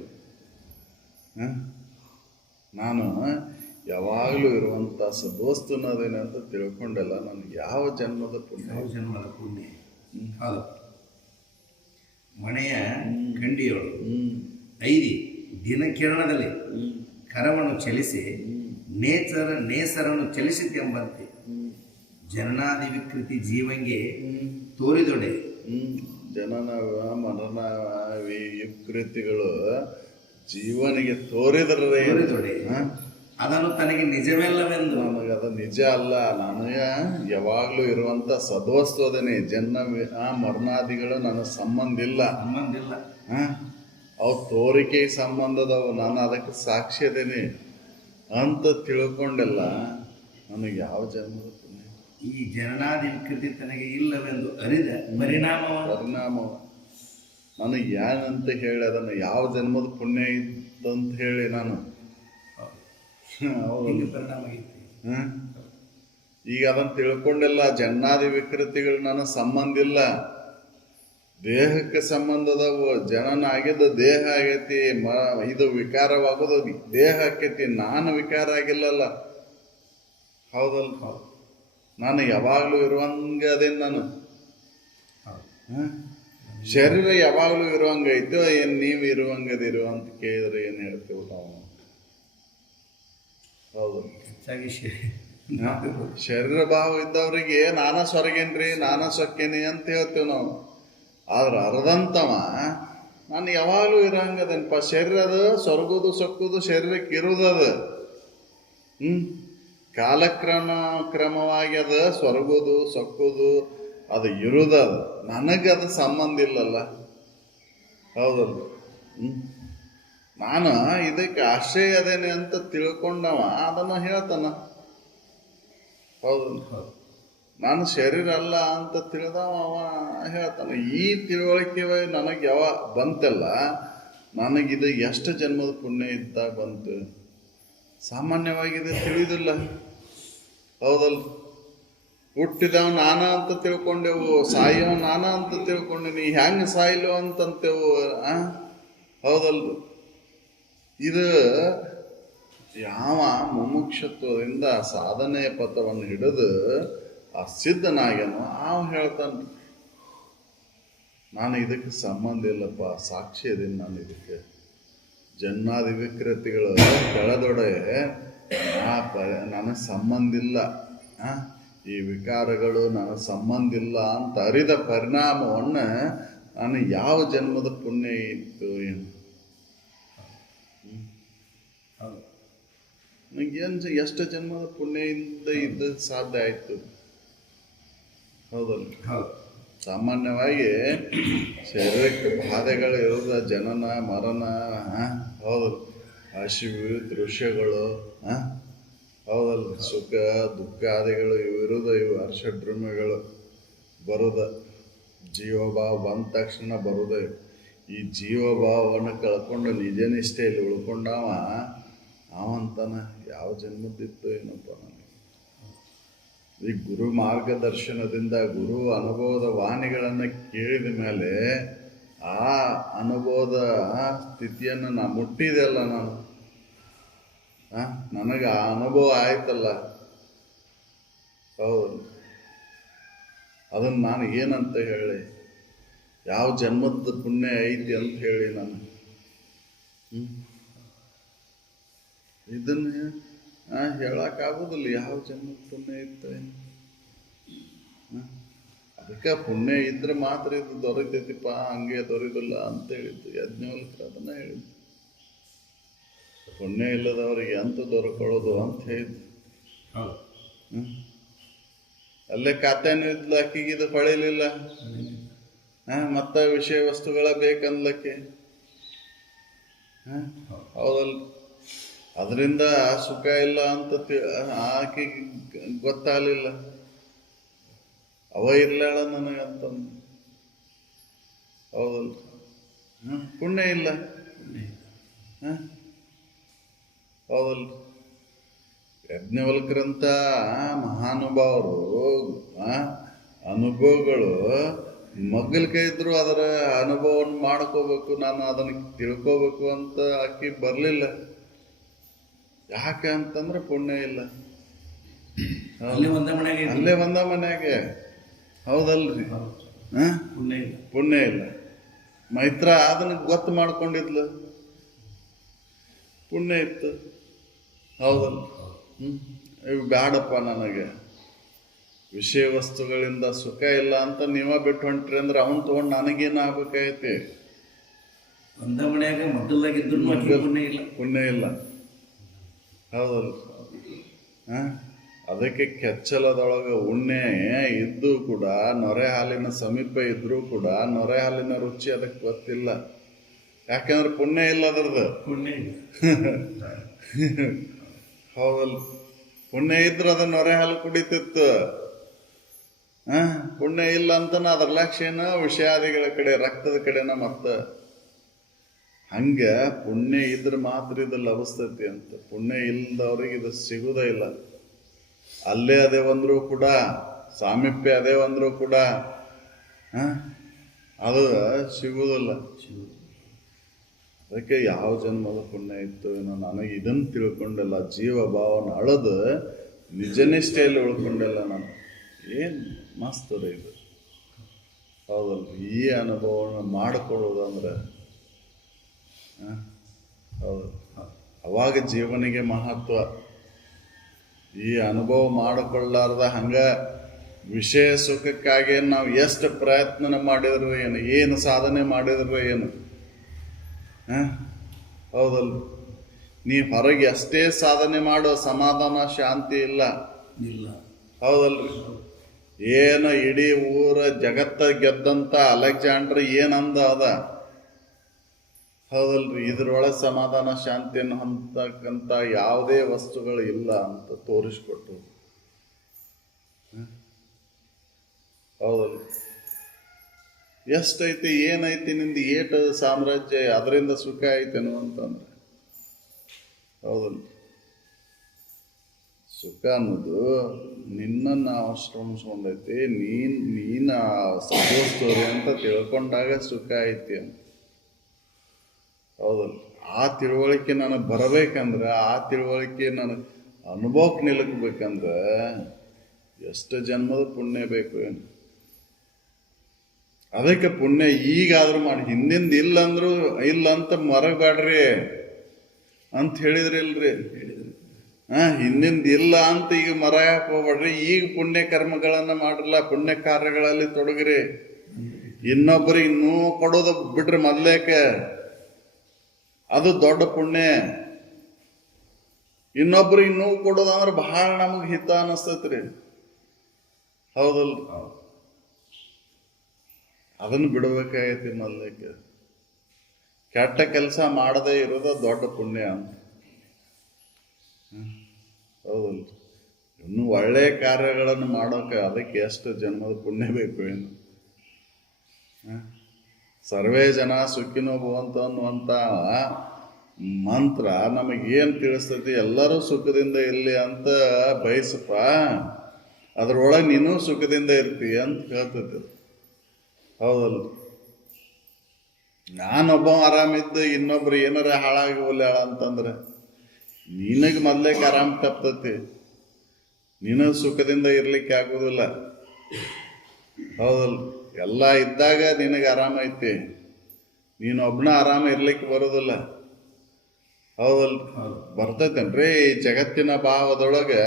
ನಾನು ಯಾವಾಗಲೂ ಇರುವಂಥ ಸದ್ವಸ್ತುನದೇನೆ ಅಂತ ತಿಳ್ಕೊಂಡೆಲ್ಲ ನನಗೆ ಯಾವ ಜನ್ಮದ ಪುಣ್ಯ. ಯಾವ ಜನ್ಮದ ಪುಣ್ಯ. ಹೌದು. ಮನೆಯ ಕಂಡಿಯೊಳು ಐದಿ ದಿನಕಿರಣದಲ್ಲಿ ಕರವನ್ನು ಚಲಿಸಿ ನೇಸರನ್ನು ಚಲಿಸಿತೆಂಬಂತೆ ಜನನಾದಿ ವಿಕೃತಿ ಜೀವಂಗೆ ತೋರಿದೊಡೆ. ಜನನ ಮರಣ ವಿಕೃತಿಗಳು ಜೀವನಿಗೆ ತೋರಿದೊಡೆ ಅದನ್ನು ತನಗೆ ನಿಜವೆಲ್ಲವೆಂದು. ನನಗದು ನಿಜ ಅಲ್ಲ, ನನಗೆ ಯಾವಾಗಲೂ ಇರುವಂಥ ಸದ್ವಸ್ತು ಅದೇನೆ. ಜನ್ಮ ಮರಣಾದಿಗಳು ನನಗೆ ಸಂಬಂಧ ಇಲ್ಲ. ಅವು ತೋರಿಕೆ ಸಂಬಂಧದವು, ನಾನು ಅದಕ್ಕೆ ಸಾಕ್ಷಿ ಅದೇನೆ ಅಂತ ತಿಳ್ಕೊಂಡೆಲ್ಲ ನನಗೆ ಯಾವ ಜನ್ಮದ ಪುಣ್ಯ. ಈ ಜನನಾದಿ ವಿಕೃತಿ ತನಗೆ ಇಲ್ಲವೆಂದು ಅರಿದ ಪರಿಣಾಮ ನನಗೆ ಏನಂತ ಹೇಳಿ ಅದನ್ನು ಯಾವ ಜನ್ಮದ ಪುಣ್ಯ ಇತ್ತಂತ ಹೇಳಿ ನಾನು ಈಗ ಅದನ್ನು ತಿಳ್ಕೊಂಡೆಲ್ಲ. ಜನ್ಮಾದಿ ವಿಕೃತಿಗಳು ನನಗೆ ಸಂಬಂಧ ಇಲ್ಲ, ದೇಹಕ್ಕೆ ಸಂಬಂಧದವು. ಜನನ ಆಗಿದ್ದು ದೇಹ ಆಗೈತಿ, ಇದು ವಿಕಾರವಾಗೋದು ದೇಹ ಆಕೈತಿ, ನಾನು ವಿಕಾರ ಆಗಿಲ್ಲಲ್ಲ. ಹೌದಲ್ಲ? ನಾನು ಯಾವಾಗಲೂ ಇರುವಂಗೆ ಅದೇನು, ನಾನು ಶರೀರ ಯಾವಾಗಲೂ ಇರುವಂಗೈತೋ ಏನು ನೀವು ಇರುವಂಗದಿರು ಅಂತ ಕೇಳಿದ್ರೆ ಏನು ಹೇಳ್ತೇವೆ ನಾವು? ಹೌದು. ಹೆಚ್ಚಾಗಿ ಶರೀರ ಭಾವ ಇದ್ದವ್ರಿಗೆ ನಾನ ಸ್ವರ್ಗೇನ್ರಿ, ನಾನ ಸೊಕ್ಕೇನಿ ಅಂತ ಹೇಳ್ತೇವೆ ನಾವು. ಆದ್ರೆ ಅರ್ಧಂತವ ನಾನು ಯಾವಾಗಲೂ ಇರಂಗದನಪ್ಪ. ಶರೀರ ಅದು ಸ್ವರ್ಗುದು ಸೊಕ್ಕುದು ಶರೀರಕ್ಕೆ ಇರುವುದದು. ಕ್ರಮವಾಗಿ ಅದು ಸ್ವರ್ಗುದು ಸೊಕ್ಕುದು ಅದು ಇರುದದು. ನನಗದು ಸಂಬಂಧ ಇಲ್ಲಲ್ಲ. ಹೌದಲ್ಲ? ನಾನು ಇದಕ್ಕೆ ಆಶ್ರಯ ಅದೇನೆ ಅಂತ ತಿಳ್ಕೊಂಡವ ಅದನ್ನು ಹೇಳ್ತಾನ. ಹೌದಲ್ಲ? ನಾನು ಶರೀರ ಅಲ್ಲ ಅಂತ ತಿಳಿದವ ಅವ ಹೇಳ್ತಾನೆ. ಈ ತಿಳುವಳಿಕೆ ನನಗೆ ಯಾವ ಬಂತಲ್ಲ, ನನಗಿದು ಎಷ್ಟು ಜನ್ಮದ ಪುಣ್ಯ ಇದ್ದಾಗ ಬಂತು. ಸಾಮಾನ್ಯವಾಗಿದೆ ತಿಳಿದಿಲ್ಲ. ಹೌದಲ್ಲ? ಹುಟ್ಟಿದವ ನಾನ ಅಂತ ತಿಳ್ಕೊಂಡೆವು, ಸಾಯವ ನಾನ ಅಂತ ತಿಳ್ಕೊಂಡೇನಿ. ಹೆಂಗೆ ಸಾಯಿಲು ಅಂತಂತೇವು. ಹೌದಲ್ಲ? ಇದು ಯಾವ ಮುಮುಕ್ಷತ್ವದಿಂದ ಸಾಧನೆಯ ಪಥವನ್ನು ಹಿಡಿದು ಆ ಸಿದ್ಧನಾಗ್ಯನೋ ಅವ ಹೇಳ್ತಾನೆ, ನಾನು ಇದಕ್ಕೆ ಸಂಬಂಧ ಇಲ್ಲಪ್ಪ, ಸಾಕ್ಷಿ ಇದೀನಿ ನಾನು ಇದಕ್ಕೆ. ಜನ್ಮಾದಿ ವಿಕೃತಿಗಳು ಬೆಳೆದೊಡೆ ನನಗೆ ಸಂಬಂಧ ಇಲ್ಲ, ಈ ವಿಕಾರಗಳು ನನಗೆ ಸಂಬಂಧ ಇಲ್ಲ ಅಂತ ಅರಿದ ಪರಿಣಾಮವನ್ನು ನಾನು ಯಾವ ಜನ್ಮದ ಪುಣ್ಯ ಇತ್ತು ಏನು ಹೌದು ನನಗೇನು ಎಷ್ಟು ಜನ್ಮದ ಪುಣ್ಯದಿಂದ ಇದ್ದು ಸಾಧ್ಯ ಆಯ್ತು ಹೌದಲ್ಲ ಹೌದು ಸಾಮಾನ್ಯವಾಗಿ ಶರೀರಕ್ಕೆ ಬಾಧೆಗಳು ಇರೋದ ಜನನ ಮರಣ ಹೌದು ಹಸಿವು ದೃಶ್ಯಗಳು ಹೌದಲ್ಲ ಸುಖ ದುಃಖ ಆದಿಗಳು ಇವು ಇರೋದ ಇವು ಹರ್ಷಡ್ರಮ್ಯಗಳು ಬರೋದ ಜೀವಭಾವ ಬಂದ ತಕ್ಷಣ ಬರೋದ ಈ ಜೀವಭಾವವನ್ನು ಕಳ್ಕೊಂಡು ನಿಜನಿಷ್ಠೆಯಲ್ಲಿ ಉಳ್ಕೊಂಡವ ಅವಂತಾನ ಯಾವ ಜನ್ಮದಿತ್ತು ಏನಪ್ಪ ನನಗೆ ಈ ಗುರು ಮಾರ್ಗದರ್ಶನದಿಂದ ಗುರು ಅನುಭವದ ವಾಣಿಗಳನ್ನು ಕೇಳಿದ ಮೇಲೆ ಆ ಅನುಭವದ ಸ್ಥಿತಿಯನ್ನು ನಾ ಮುಟ್ಟಿದೆ ಅಲ್ಲ ನಾನು ನನಗೆ ಆ ಅನುಭವ ಆಯ್ತಲ್ಲ ಹೌದು ಅದನ್ನು ನಾನು ಏನಂತ ಹೇಳಿ ಯಾವ ಜನ್ಮದ ಪುಣ್ಯ ಐತಿ ಅಂತ ಹೇಳಿ ನಾನು ಇದನ್ನು ಹೇಳಕ್ಕಾಗೋದಿಲ್ಲ ಯಾವ ಜನ್ಮದ ಪುಣ್ಯ ಇತ್ತು ಅದಕ್ಕೆ ಪುಣ್ಯ ಇದ್ರೆ ಮಾತ್ರ ಇದು ದೊರೆತೈತಿಪ್ಪ ಹಂಗೆ ದೊರೆಯೋದಿಲ್ಲ ಅಂತ ಹೇಳಿದ್ದು ಯಜ್ಞವಲ್ಕರು ಅದನ್ನ ಹೇಳಿದ್ದು ಪುಣ್ಯ ಇಲ್ಲದವರಿಗೆ ಅಂತ ದೊರಕೊಳ್ಳೋದು ಅಂತ ಹೇಳಿದ್ದು ಅಲ್ಲೇ ಖಾತೆನೂ ಇದ್ಲ ಅಕ್ಕಿಗಿದು ಹೊಳಿಲಿಲ್ಲ ಮತ್ತ ವಿಷಯ ವಸ್ತುಗಳ ಬೇಕನ್ಲಕ್ಕೆ ಹೌದಲ್ಲ ಅದರಿಂದ ಸುಖ ಇಲ್ಲ ಅಂತ ಆಕೆ ಗೊತ್ತಾಗಲಿಲ್ಲ ಅವ ಇರ್ಲಾಳ ನನಗಂತ ಹೌದಲ್ಲ ಪುಣ್ಯ ಇಲ್ಲ ಹೌದಲ್ಲ ಯಜ್ಞವಲ್ಕರಂತ ಮಹಾನುಭಾವರು ಅನುಭವಗಳು ಮಗ್ಗಲ ಕೈ ಇದ್ರು ಅದರ ಅನುಭವವನ್ನು ಮಾಡ್ಕೋಬೇಕು ನಾನು ಅದನ್ನ ತಿಳ್ಕೋಬೇಕು ಅಂತ ಆಕಿ ಬರಲಿಲ್ಲ ಯಾಕೆ ಅಂತಂದ್ರೆ ಪುಣ್ಯ ಇಲ್ಲ ಅಲ್ಲೇ ಒಂದ ಮನ್ಯಾಗೆ ಹೌದಲ್ರಿ ಪುಣ್ಯ ಇಲ್ಲ ಮೈತ್ರ ಅದನ್ನ ಗೊತ್ತು ಮಾಡ್ಕೊಂಡಿದ್ಲು ಪುಣ್ಯ ಇತ್ತು ಹೌದಲ್ಲ ಇವು ಬ್ಯಾಡಪ್ಪ ನನಗೆ ವಿಷಯ ವಸ್ತುಗಳಿಂದ ಸುಖ ಇಲ್ಲ ಅಂತ ನೀವ ಬಿಟ್ಟು ಹೊಂಟ್ರಿ ಅಂದ್ರೆ ಅವನ್ ತಗೊಂಡು ನನಗೇನು ಆಗ್ಬೇಕಾಗೈತಿ ಒಂದ ಮನ್ಯಾಗ ಮಗ್ಗಲ್ದಾಗಿದ್ರು ಪುಣ್ಯ ಇಲ್ಲ ಹೌದಲ್ಲ ಅದಕ್ಕೆ ಕೆಚ್ಚಲದೊಳಗೆ ಉಣ್ಣೆ ಇದ್ದು ಕೂಡ ನೊರೆ ಹಾಲಿನ ಸಮೀಪ ಇದ್ರೂ ಕೂಡ ನೊರೆ ಹಾಲಿನ ರುಚಿ ಅದಕ್ಕೆ ಗೊತ್ತಿಲ್ಲ ಯಾಕಂದ್ರೆ ಪುಣ್ಯ ಇಲ್ಲ ಅದ್ರದ್ದು ಹೌದಲ್ಲ ಪುಣ್ಯ ಇದ್ರೆ ಅದ ನೊರೆ ಹಾಲು ಕುಡಿತಿತ್ತು ಪುಣ್ಯ ಇಲ್ಲ ಅಂತನ ಅದ್ರ ಲಕ್ಷ್ಯ ಏನು ವಿಷಯಾದಿಗಳ ಕಡೆ ರಕ್ತದ ಕಡೆನ ಮತ್ತ ಹಂಗ ಪುಣ್ಯ ಇದ್ರೆ ಮಾತ್ರ ಇದು ಲಭಿಸ್ತೈತಿ ಅಂತ ಪುಣ್ಯ ಇಲ್ಲದವ್ರಿಗೆ ಇದು ಸಿಗುದೇ ಇಲ್ಲ ಅಲ್ಲೇ ಅದೇ ಒಂದ್ರು ಕೂಡ ಸಾಮೀಪ್ಯ ಅದೇ ಒಂದ್ರು ಕೂಡ ಅದು ಸಿಗುವುದಿಲ್ಲ ಅದಕ್ಕೆ ಯಾವ ಜನ್ಮದ ಪುಣ್ಯ ಇತ್ತು ಏನೋ ನನಗೆ ಇದನ್ನು ತಿಳ್ಕೊಂಡೆಲ್ಲ ಜೀವ ಭಾವನ ಅಳದು ನಿಜನಿಷ್ಠೆಯಲ್ಲಿ ಉಳ್ಕೊಂಡೆಲ್ಲ ನಾನು ಏನು ಮಸ್ತ್ ಅದ ಇದು ಹೌದಲ್ಲ ಈ ಅನುಭವನ ಮಾಡಿಕೊಳ್ಳೋದಂದ್ರೆ ಹೌದು ಅವಾಗ ಜೀವನಿಗೆ ಮಹತ್ವ ಈ ಅನುಭವ ಮಾಡಿಕೊಳ್ಳಾರ್ದ ಹಂಗ ವಿಷಯ ಸುಖಕ್ಕಾಗಿ ನಾವು ಎಷ್ಟು ಪ್ರಯತ್ನ ಮಾಡಿದ್ರು ಏನು ಸಾಧನೆ ಮಾಡಿದ್ರು ಏನು ಹೌದಲ್ಲ ನೀ ಹೊರಗೆ ಅಷ್ಟೇ ಸಾಧನೆ ಮಾಡೋ ಸಮಾಧಾನ ಶಾಂತಿ ಇಲ್ಲ ಹೌದಲ್ರಿ ಏನು ಇಡೀ ಊರ ಜಗತ್ತ ಗೆದ್ದಂತ ಅಲೆಕ್ಸಾಂಡರ್ ಏನಂದ ಅದ ಹೌದಲ್ರಿ ಇದ್ರೊಳಗೆ ಸಮಾಧಾನ ಶಾಂತಿಯನ್ನು ಅಂತಕ್ಕಂಥ ಯಾವುದೇ ವಸ್ತುಗಳು ಇಲ್ಲ ಅಂತ ತೋರಿಸ್ಕೊಟ್ಟು ಹೌದಲ್ರಿ ಎಷ್ಟೈತಿ ಏನೈತಿ ನಿಂದು ಏಟ ಸಾಮ್ರಾಜ್ಯ ಅದರಿಂದ ಸುಖ ಐತೇನು ಅಂತಂದ್ರೆ ಹೌದಲ್ಲ ಸುಖ ಅನ್ನೋದು ನಿನ್ನನ್ನು ಆಶ್ರಮಿಸ್ಕೊಂಡೈತಿ ನೀನ ಸಂತೋಷತೋರಿ ಅಂತ ತಿಳ್ಕೊಂಡಾಗ ಸುಖ ಐತಿ ಅಂತ ಹೌದಲ್ಲ ಆ ತಿಳುವಳಿಕೆ ನನಗೆ ಬರಬೇಕಂದ್ರೆ ಆ ತಿಳುವಳಿಕೆ ನನಗೆ ಅನುಭವಕ್ಕೆ ನಿಲುಕಬೇಕಂದ್ರೆ ಎಷ್ಟು ಜನ್ಮದ ಪುಣ್ಯ ಬೇಕು ಏನು ಅದಕ್ಕೆ ಪುಣ್ಯ ಈಗಾದ್ರೂ ಮಾಡಿ ಹಿಂದಿಂದ ಇಲ್ಲಂದ್ರು ಇಲ್ಲ ಅಂತ ಮರಗಬೇಡ್ರಿ ಅಂತ ಹೇಳಿದ್ರಿ ಇಲ್ರಿ ಹಿಂದಿಂದ ಇಲ್ಲ ಅಂತ ಈಗ ಮರ ಯಾಕೆ ಹೋಗ್ಬೇಡ್ರಿ ಈಗ ಪುಣ್ಯ ಕರ್ಮಗಳನ್ನ ಮಾಡ್ರಲ್ಲ ಪುಣ್ಯ ಕಾರ್ಯಗಳಲ್ಲಿ ತೊಡಗ್ರಿ ಇನ್ನೊಬ್ಬರಿಗೆ ನೋವು ಕೊಡೋದು ಬಿಟ್ರೆ ಮೊದ್ಲೇಕೆ ಅದು ದೊಡ್ಡ ಪುಣ್ಯ. ಇನ್ನೊಬ್ರಿಗೆ ನೋವು ಕೊಡೋದಂದ್ರೆ ಬಹಳ ನಮಗೆ ಹಿತ ಅನಿಸ್ತೈತ್ರಿ, ಹೌದಲ್? ಅದನ್ನು ಬಿಡಬೇಕಾಗೈತಿ ಮೊದ್ಲೇಕೆ. ಕೆಟ್ಟ ಕೆಲಸ ಮಾಡದೇ ಇರೋದ ದೊಡ್ಡ ಪುಣ್ಯ ಅಂತ, ಹೌದಲ್? ಇನ್ನು ಒಳ್ಳೆಯ ಕಾರ್ಯಗಳನ್ನು ಮಾಡೋಕೆ ಅದಕ್ಕೆ ಎಷ್ಟು ಜನ್ಮದ ಪುಣ್ಯ ಬೇಕು ಏನು? ಸರ್ವೇ ಜನ ಸುಖಿನೋ ಭವಂತು ಅನ್ನುವಂಥ ಮಂತ್ರ ನಮಗೇನು ತಿಳಿಸ್ತೈತಿ? ಎಲ್ಲರೂ ಸುಖದಿಂದ ಇರಲಿ ಅಂತ ಬಯಸಪ್ಪ, ಅದ್ರೊಳಗೆ ನೀನು ಸುಖದಿಂದ ಇರ್ತೀಯ ಅಂತ ಹೇಳ್ತೈತಿ, ಹೌದಲ್ಲ? ನಾನೊಬ್ಬ ಆರಾಮಿದ್ದು ಇನ್ನೊಬ್ರು ಏನಾರ ಹಾಳಾಗಿ ಹೋಗ್ಯಾಳ ಅಂತಂದ್ರೆ ನಿನಗೆ ಮೊದ್ಲೇಕೆ ಆರಾಮ್ ತಪ್ತತಿ, ನೀನು ಸುಖದಿಂದ ಇರ್ಲಿಕ್ಕೆ ಆಗೋದಿಲ್ಲ, ಹೌದಲ್ಲ? ಎಲ್ಲ ಇದ್ದಾಗ ನಿನಗೆ ಆರಾಮ ಐತಿ, ನೀನು ಒಬ್ಬನ ಆರಾಮ ಇರ್ಲಿಕ್ಕೆ ಬರೋದಿಲ್ಲ, ಹೌದಲ್? ಬರ್ತೈತೇನ್ರಿ ಈ ಜಗತ್ತಿನ ಭಾವದೊಳಗೆ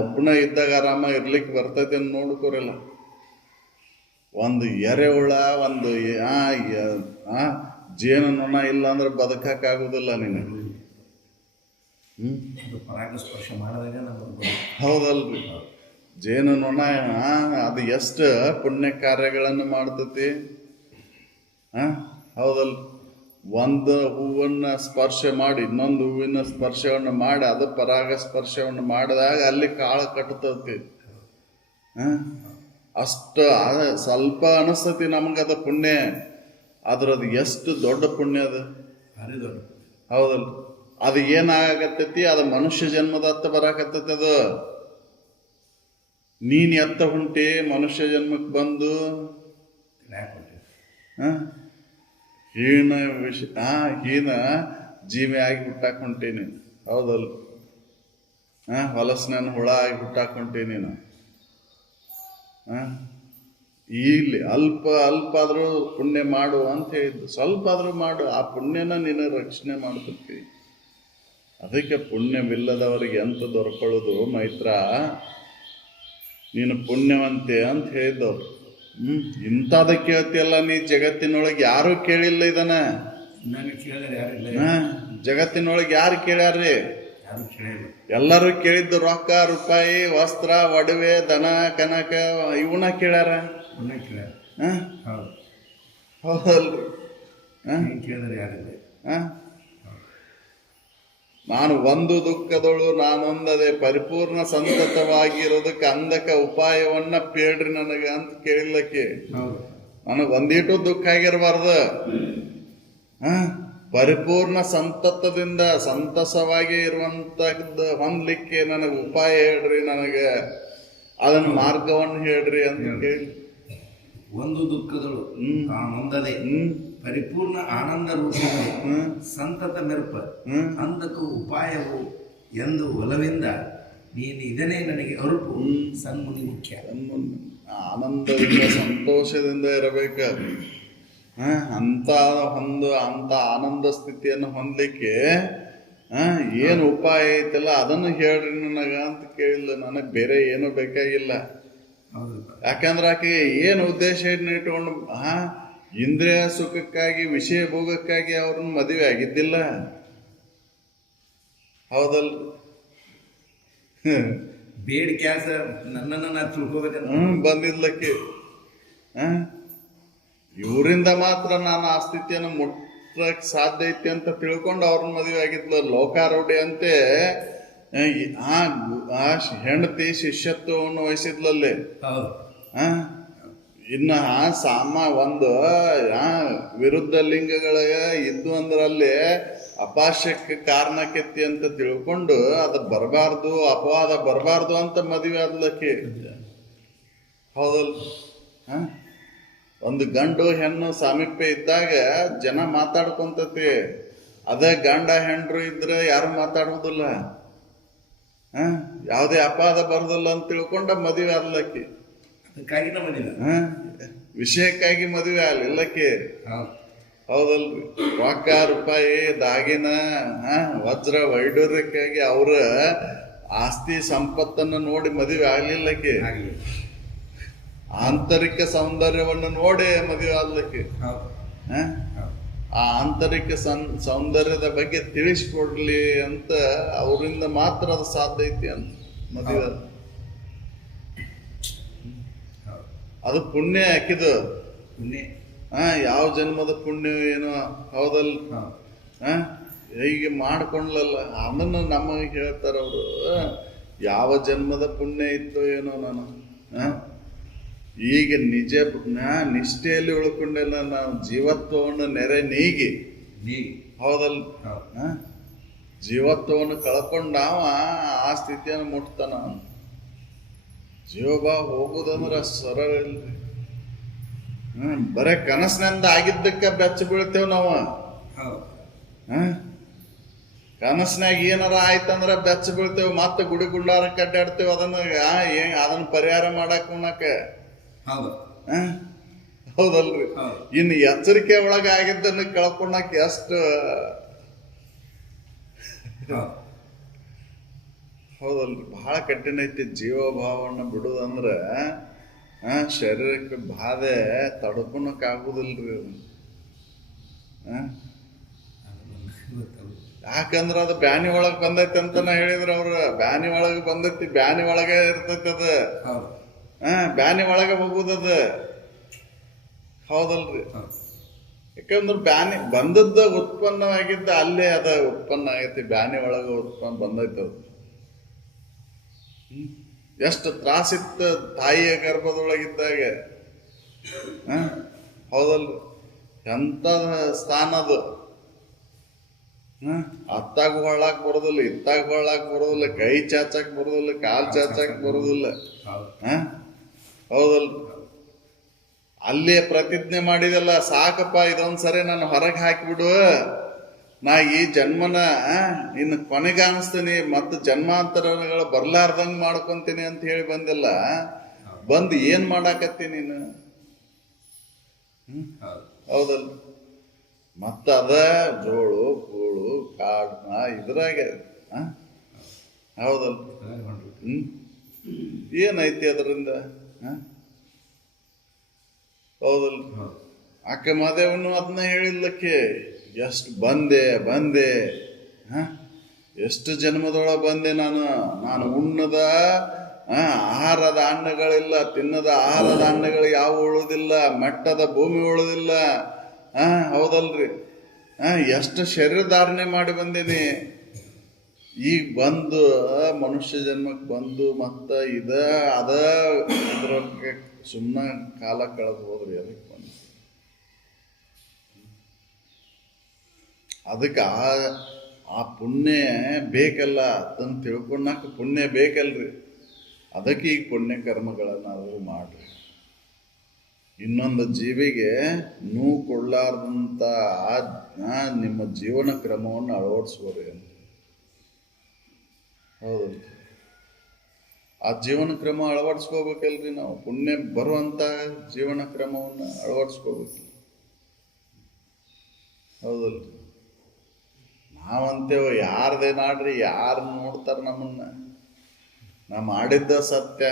ಒಬ್ಬನ ಇದ್ದಾಗ ಆರಾಮ ಇರ್ಲಿಕ್ಕೆ ಬರ್ತೈತೆ ಅಂತ ನೋಡ್ಕೋರಲ್ಲ. ಒಂದು ಎರೆಹುಳ, ಒಂದು ಜೇನು ನೊಣ ಇಲ್ಲ ಅಂದ್ರೆ ಬದುಕಕ್ಕಾಗೋದಿಲ್ಲ ನಿನಗೆ. ಪರಾಗಸ್ಪರ್ಶ ಮಾಡಿದಾಗ ಹೌದಲ್ರಿ? ಜೇನು ನೊಣ ಅದು ಎಷ್ಟು ಪುಣ್ಯ ಕಾರ್ಯಗಳನ್ನು ಮಾಡ್ತತಿ, ಹೌದಲ್? ಒಂದು ಹೂವನ್ನ ಸ್ಪರ್ಶ ಮಾಡಿ ಇನ್ನೊಂದು ಹೂವಿನ ಸ್ಪರ್ಶವನ್ನು ಮಾಡಿ ಅದು ಪರಾಗ ಸ್ಪರ್ಶವನ್ನು ಮಾಡಿದಾಗ ಅಲ್ಲಿ ಕಾಳು ಕಟ್ಟತತಿ. ಅಷ್ಟು ಸ್ವಲ್ಪ ಅನಿಸ್ತತಿ ನಮಗದ ಪುಣ್ಯ, ಅದ್ರದ್ದು ಎಷ್ಟು ದೊಡ್ಡ ಪುಣ್ಯ ಅದು, ಹೌದಲ್? ಅದು ಏನಾಗತ್ತೈತಿ? ಅದು ಮನುಷ್ಯ ಜನ್ಮದ ಹತ್ತ ಬರಾಕತ್ತೈತಿ. ಅದು ನೀನ್ ಎತ್ತ ಹೊಂಟಿ ಮನುಷ್ಯ ಜನ್ಮಕ್ಕೆ ಬಂದು ಹೀನ ಹೀನ ಜೀವಿ ಆಗಿ ಹುಟ್ಟಾಕ್ ಹೊಂಟಿ ನೀನು, ಹೌದಲ್? ಹೊಲಸ್ನ ಹುಳ ಆಗಿ ಹುಟ್ಟಾಕ್ ಹೊಂಟಿ ನೀನು. ಇಲ್ಲಿ ಅಲ್ಪ ಆದ್ರೂ ಪುಣ್ಯ ಮಾಡು ಅಂತ ಹೇಳಿದ್ದು, ಸ್ವಲ್ಪ ಆದ್ರೂ ಮಾಡು, ಆ ಪುಣ್ಯನ ನೀನು ರಕ್ಷಣೆ ಮಾಡ್ತಿರ್ತಿ. ಅದಕ್ಕೆ ಪುಣ್ಯವಿಲ್ಲದವರಿಗೆ ಎಂತ ದೊರಕೊಳ್ಳೋದು ಮೈತ್ರ, ನೀನು ಪುಣ್ಯವಂತೆ ಅಂತ ಹೇಳಿದವ್ರು. ಇಂಥದ ಕೇಳ್ತಿಯಲ್ಲ ನೀ, ಜಗತ್ತಿನೊಳಗೆ ಯಾರು ಕೇಳಿಲ್ಲ ಇದನ್ನ. ಜಗತ್ತಿನೊಳಗೆ ಯಾರು ಕೇಳ್ಯಾರ್ರಿ? ಎಲ್ಲರೂ ಕೇಳಿದ್ದು ರೊಕ್ಕ, ರೂಪಾಯಿ, ವಸ್ತ್ರ, ಒಡವೆ, ದನ, ಕನಕ ಇವನ್ನ ಕೇಳ್ಯಾರ, ಹೌದಲ್ರಿ? ನಾನು ಒಂದು ದುಃಖದಳು ನಾನೊಂದದೆ ಪರಿಪೂರ್ಣ ಸಂತತವಾಗಿರೋದಕ್ಕೆ ಅಂದಕ ಉಪಾಯವನ್ನ ಪೇಳ್ರಿ ನನಗ ಅಂತ ಕೇಳಿಲ್ಲಕ್ಕೆ. ನನಗೆ ಒಂದೀಟು ದುಃಖ ಆಗಿರಬಾರ್ದು, ಪರಿಪೂರ್ಣ ಸಂತತದಿಂದ ಸಂತಸವಾಗಿ ಇರುವಂತಹದ್ದು ಹೊಂದ್ಲಿಕ್ಕೆ ನನಗೆ ಉಪಾಯ ಹೇಳ್ರಿ, ನನಗೆ ಅದನ್ನ ಮಾರ್ಗವನ್ನು ಹೇಳ್ರಿ ಅಂತ ಕೇಳಿ. ಒಂದು ದುಃಖದಳು ನೊಂದದೆ ಪರಿಪೂರ್ಣ ಆನಂದ ರೂಪದಲ್ಲಿ ಸಂತತ ಮೆರುಪ ಅಂದಕ್ಕೂ ಉಪಾಯವು ಎಂದು ಒಲವಿಂದ ನೀನು ಇದನ್ನೇ ನನಗೆ ಅರುಪು ಸನ್ಮುನಿ ಮುಖ್ಯ. ಆನಂದದಿಂದ ಸಂತೋಷದಿಂದ ಇರಬೇಕ. ಅಂತ ಆನಂದ ಸ್ಥಿತಿಯನ್ನು ಹೊಂದಲಿಕ್ಕೆ ಏನು ಉಪಾಯ ಐತಲ್ಲ ಅದನ್ನು ಹೇಳ್ರಿ ನನಗ ಅಂತ ಕೇಳಿಲ್ಲ. ನನಗೆ ಬೇರೆ ಏನು ಬೇಕಾಗಿಲ್ಲ. ಯಾಕಂದ್ರೆ ಆಕೆ ಏನು ಉದ್ದೇಶ ಇಟ್ಕೊಂಡು ಇಂದ್ರಿಯ ಸುಖಕ್ಕಾಗಿ ವಿಷಯ ಭೋಗಕ್ಕಾಗಿ ಅವ್ರನ್ನ ಮದುವೆ ಆಗಿದ್ದಿಲ್ಲ, ಹೌದಲ್? ಬೇಡಿಕೆ ನನ್ನನ್ನು ತಿಳ್ಕೋಬೇಕಂತ ಬಂದಿದ್ಲಕ್ಕೆ. ಇವರಿಂದ ಮಾತ್ರ ನಾನು ಆ ಸ್ಥಿತಿಯನ್ನು ಮುಟ್ಟಕ್ಕೆ ಸಾಧ್ಯ ಐತಿ ಅಂತ ತಿಳ್ಕೊಂಡು ಅವ್ರನ್ನ ಮದುವೆ ಆಗಿದ್ಲ. ಲೋಕಾರೂಢಿ ಅಂತೆ ಆ ಹೆಂಡತಿ ಶಿಷ್ಯತ್ವವನ್ನು ವಹಿಸಿದ್ಲಲ್ಲಿ. ಇನ್ನ ಒಂದು ವಿರುದ್ಧ ಲಿಂಗಗಳ ಇದ್ದು ಅಂದ್ರಲ್ಲಿ ಅಪಾಶಕ್ಕೆ ಕಾರಣಕ್ಕೆತ್ತಿ ಅಂತ ತಿಳ್ಕೊಂಡು ಅದು ಬರಬಾರ್ದು, ಅಪವಾದ ಬರಬಾರ್ದು ಅಂತ ಮದುವೆ ಆದ್ಲಕ್ಕೆ, ಹೌದಲ್? ಒಂದು ಗಂಡು ಹೆಣ್ಣು ಸಾಮೀಪ್ಯ ಇದ್ದಾಗ ಜನ ಮಾತಾಡ್ಕೊಂತತಿ. ಅದೇ ಗಂಡ ಹೆಂಡ್ರು ಇದ್ರೆ ಯಾರು ಮಾತಾಡೋದಿಲ್ಲ, ಯಾವುದೇ ಅಪವಾದ ಬರೋದಿಲ್ಲ ಅಂತ ತಿಳ್ಕೊಂಡ ಮದುವೆ ಆದ್ಲಕ್ಕೆ. ವಿಷಯಕ್ಕಾಗಿ ಮದುವೆ ಆಗ್ಲಿಲ್ಲಕ್ಕೆ, ಹೌದಲ್ರಿ? ರೊಕ್ಕ, ರೂಪಾಯಿ, ದಾಗಿನ, ವಜ್ರ ವೈಡೂರ್ಯಕ್ಕಾಗಿ ಅವ್ರ ಆಸ್ತಿ ಸಂಪತ್ತನ್ನು ನೋಡಿ ಮದುವೆ ಆಗ್ಲಿಲ್ಲಕ್ಕೆ. ಆಂತರಿಕ ಸೌಂದರ್ಯವನ್ನು ನೋಡಿ ಮದುವೆ ಆಗ್ಲಿಕ್ಕೆ ಹೌದು ಹ? ಹೌದು ಆ ಆಂತರಿಕ ಸೌಂದರ್ಯದ ಬಗ್ಗೆ ತಿಳಿಸ್ಕೊಡ್ಲಿ ಅಂತ ಅವರಿಂದ ಮಾತ್ರ ಅದು ಸಾಧ್ಯ ಐತಿ ಅಂತ ಮದುವೆ ಹೌದು. ಹೌದು ಅದು ಪುಣ್ಯ ಹಾಕಿದು ಪುಣ್ಯ ಯಾವ ಜನ್ಮದ ಪುಣ್ಯ ಏನೋ ಹೌದಲ್ ಹೌದು ಹೀಗೆ ಮಾಡ್ಕೊಂಡ್ಲಲ್ಲ ಅದನ್ನು ನಮಗೆ ಹೇಳ್ತಾರ ಅವರು ಯಾವ ಜನ್ಮದ ಪುಣ್ಯ ಇತ್ತು ಏನೋ ನಾನು ಈಗ ನಿಜ ನಿಷ್ಠೆಯಲ್ಲಿ ಉಳ್ಕೊಂಡೆಲ್ಲ ನಾವು ಜೀವತ್ವವನ್ನು ನೆರೆ ನೀಗಿ ನೀಗಿ ಹೌದಲ್ ಹೌದು ಜೀವತ್ವವನ್ನು ಕಳ್ಕೊಂಡ್ ನಾವ ಆ ಸ್ಥಿತಿಯನ್ನು ಮುಟ್ತಾನ ಜೀವಭಾವ ಹೋಗುದಂದ್ರ ಸರಳ ಇಲ್ರಿ ಬರೇ ಕನಸಿನಿಂದ ಆಗಿದ್ದಕ್ಕೆ ಬೆಚ್ಚ ಬೀಳ್ತೇವ್ ನಾವು ಹೌದು ಕನಸಿನಾಗ ಏನಾರ ಆಯ್ತಂದ್ರ ಬೆಚ್ಚ ಬೀಳ್ತೇವ್ ಮತ್ತೆ ಗುಡಿ ಗುಂಡಾರಕ್ಕೆ ಅಡ್ಡಾಡ್ತೇವ್ ಅದನ್ನ ಪರಿಹಾರ ಮಾಡಕ್ ಉಣ್ಣಕ ಹೌದು ಹೌದಲ್ರಿ ಹೌದು ಇನ್ನು ಎಚ್ಚರಿಕೆ ಒಳಗ ಆಗಿದ್ದನ್ನ ಕಳ್ಕೊಂಡಾಕ ಎಷ್ಟು ಹೌದು ಹೌದಲ್ರಿ ಬಹಳ ಕಠಿಣ ಐತಿ ಜೀವಭಾವವನ್ನು ಬಿಡುದಂದ್ರ ಶರೀರಕ್ಕೆ ಬಾಧೆ ತಡ್ಕೊಳಕ್ ಆಗುದಿಲ್ರಿ ಅದು ಯಾಕಂದ್ರ ಅದು ಬ್ಯಾನಿ ಒಳಗ್ ಬಂದೈತಿ ಅಂತನ ಹೇಳಿದ್ರ ಅವ್ರ ಬ್ಯಾನಿ ಒಳಗ್ ಬಂದೈತಿ ಬ್ಯಾನಿ ಒಳಗ ಇರ್ತೈತಿ ಅದ ಹೌದು ಬ್ಯಾನಿ ಒಳಗ ಹೋಗುದದ ಹೌದಲ್ರಿ ಯಾಕಂದ್ರ ಬ್ಯಾನಿ ಬಂದದ್ದ ಉತ್ಪನ್ನವಾಗಿದ್ದ ಅಲ್ಲೇ ಅದ ಉತ್ಪನ್ನ ಆಗೈತಿ ಬ್ಯಾನಿ ಒಳಗ ಉತ್ಪನ್ನ ಬಂದೈತಿ ಅದು ಎಷ್ಟು ತ್ರಾಸಿತ್ತ ತಾಯಿಯ ಗರ್ಭದೊಳಗಿದ್ದಾಗ ಹೌದಲ್ರಿ ಎಂತ ಸ್ಥಾನ ಅದು ಅತ್ತಾಗ ಹೊಳ್ಳಾಕ್ ಬರೋದಿಲ್ಲ ಇತ್ತಾಗ ಹೊಳ್ಳಾಕ್ ಬರೋದಿಲ್ಲ ಕೈ ಚಾಚಕ್ ಬರೋದಿಲ್ಲ ಕಾಲ್ ಚಾಚಕ್ ಬರೋದಿಲ್ಲ ಹೌದಲ್ರಿ ಅಲ್ಲೇ ಪ್ರತಿಜ್ಞೆ ಮಾಡಿದಲ್ಲ ಸಾಕಪ್ಪ ಇದೊಂದ್ಸರಿ ನಾನು ಹೊರಗೆ ಹಾಕಿಬಿಡು ನಾ ಈ ಜನ್ಮನ ಇನ್ನು ಕೊನೆಗೆ ಅನಿಸ್ತೀನಿ ಮತ್ತು ಜನ್ಮಾಂತರಗಳು ಬರ್ಲಾರ್ದಂಗ್ ಮಾಡ್ಕೊಂತೀನಿ ಅಂತ ಹೇಳಿ ಬಂದಿಲ್ಲ ಬಂದು ಏನ್ ಮಾಡಾಕತ್ತಿ ನೀನು ಹೌದಲ್ಲ ಮತ್ತ ಅದ ಜೋಳು ಕೂಳು ಕಾಡು ಇದ್ರಾಗ ಹೌದಲ್ಲ ಏನೈತಿ ಅದರಿಂದ ಹೌದಲ್ಲ ಅಕ್ಕ ಮಾದೇವನು ಅದನ್ನ ಹೇಳಿಲ್ಲಕ್ಕೆ ಎಷ್ಟು ಬಂದೆ ಎಷ್ಟು ಜನ್ಮದೊಳ ಬಂದೆ ನಾನು ಉಣ್ಣದ ಆಹಾರದ ಅನ್ನಗಳಿಲ್ಲ ತಿನ್ನದ ಆಹಾರದ ಅನ್ನಗಳು ಯಾವ ಉಳುದಿಲ್ಲ ಮಟ್ಟದ ಭೂಮಿ ಉಳುದಿಲ್ಲ ಹೌದಲ್ರಿ ಎಷ್ಟು ಶರೀರ ಧಾರಣೆ ಮಾಡಿ ಬಂದೀನಿ ಈಗ ಬಂದು ಮನುಷ್ಯ ಜನ್ಮಕ್ಕೆ ಬಂದು ಮತ್ತ ಇದ್ರೊಳಗೆ ಸುಮ್ಮನೆ ಕಾಲ ಕಳೆದು ಹೋದ್ರಿ ಅದಕ್ಕೆ ಬಂದು ಅದಕ್ಕೆ ಆ ಪುಣ್ಯ ಬೇಕಲ್ಲ ಅದನ್ನ ತಿಳ್ಕೊಂಡಾಕ ಪುಣ್ಯ ಬೇಕಲ್ರಿ ಅದಕ್ಕೆ ಈಗ ಪುಣ್ಯ ಕರ್ಮಗಳನ್ನಾದ್ರೂ ಮಾಡ್ರಿ ಇನ್ನೊಂದು ಜೀವಿಗೆ ನೋವು ಕೊಡ್ಲಾರ್ದಂತ ನಿಮ್ಮ ಜೀವನ ಕ್ರಮವನ್ನು ಅಳವಡಿಸ್ಕೋರಿ ಅಂತ ಹೌದಲ್ರಿ ಆ ಜೀವನ ಕ್ರಮ ಅಳವಡಿಸ್ಕೋಬೇಕಲ್ರಿ ನಾವು ಪುಣ್ಯ ಬರುವಂತ ಜೀವನ ಕ್ರಮವನ್ನು ಅಳವಡಿಸ್ಕೋಬೇಕು ಹೌದಲ್ರಿ ನಾವಂತೇವ ಯಾರ್ದೇನಾಡ್ರಿ ಯಾರು ನೋಡ್ತಾರ ನಮ್ಮನ್ನ ನಾ ಮಾಡಿದ್ದ ಸತ್ಯ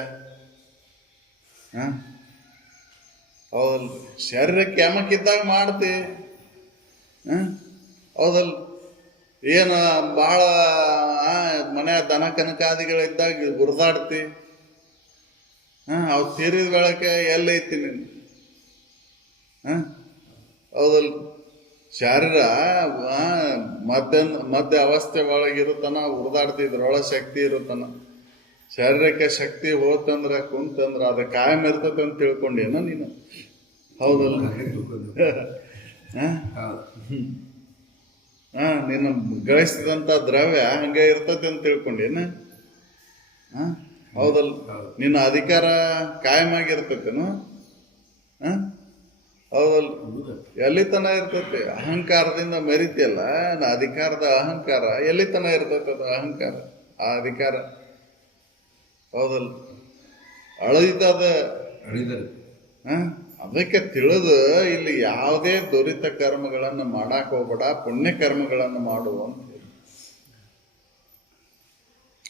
ಹೌದಲ್ರಿ ಶರೀರಕ್ಕೆ ಯಮಕ್ಕಿದ್ದಾಗ ಮಾಡ್ತಿ ಹೌದಲ್ ಏನು ಭಾಳ ಮನೆಯ ದನ ಕನಕಾದಿಗಳಿದ್ದಾಗ ಗುರ್ದಾಡ್ತಿ ಅವು ತೀರಿದ ಬೆಳಕೆ ಎಲ್ಲೈತಿ ನೀನು ಹೌದಲ್ ಶರೀರ ಮಧ್ಯ ಅವಸ್ಥೆ ಒಳಗಿರುತ್ತಾನ ಉರ್ದಾಡ್ತಿದ್ರೊಳ ಶಕ್ತಿ ಇರುತ್ತಾನ ಶರೀರಕ್ಕೆ ಶಕ್ತಿ ಹೋತಂದ್ರ ಕುಂತಂದ್ರ ಅದ ಕಾಯಂ ಇರ್ತದೆ ಅಂತ ತಿಳ್ಕೊಂಡೇನ ನೀನು ಹೌದಲ್ಲ ನೀನು ಗಳಿಸಿದಂತ ದ್ರವ್ಯ ಹಂಗೆ ಇರ್ತದೆ ಅಂತ ತಿಳ್ಕೊಂಡೇನ ಹೌದಲ್ಲ ನಿನ್ನ ಅಧಿಕಾರ ಕಾಯಮಾಗಿರ್ತೇನು ಹೌದಲ್ಲ ಎಲ್ಲಿ ತನ ಇರ್ತೈತೆ ಅಹಂಕಾರದಿಂದ ಮೆರಿತಿಯಲ್ಲ ಅಧಿಕಾರದ ಅಹಂಕಾರ ಎಲ್ಲಿ ತನ ಇರ್ತೈತೆ ಅದು ಅಹಂಕಾರ ಆ ಅಧಿಕಾರ ಹೌದಲ್ಲ ಅಳಿತದ ಅದಕ್ಕೆ ತಿಳಿದು ಇಲ್ಲಿ ಯಾವುದೇ ದುರಿತ ಕರ್ಮಗಳನ್ನು ಮಾಡಾಕ್ ಹೋಗ್ಬೇಡ ಪುಣ್ಯ ಕರ್ಮಗಳನ್ನು ಮಾಡುವಂತ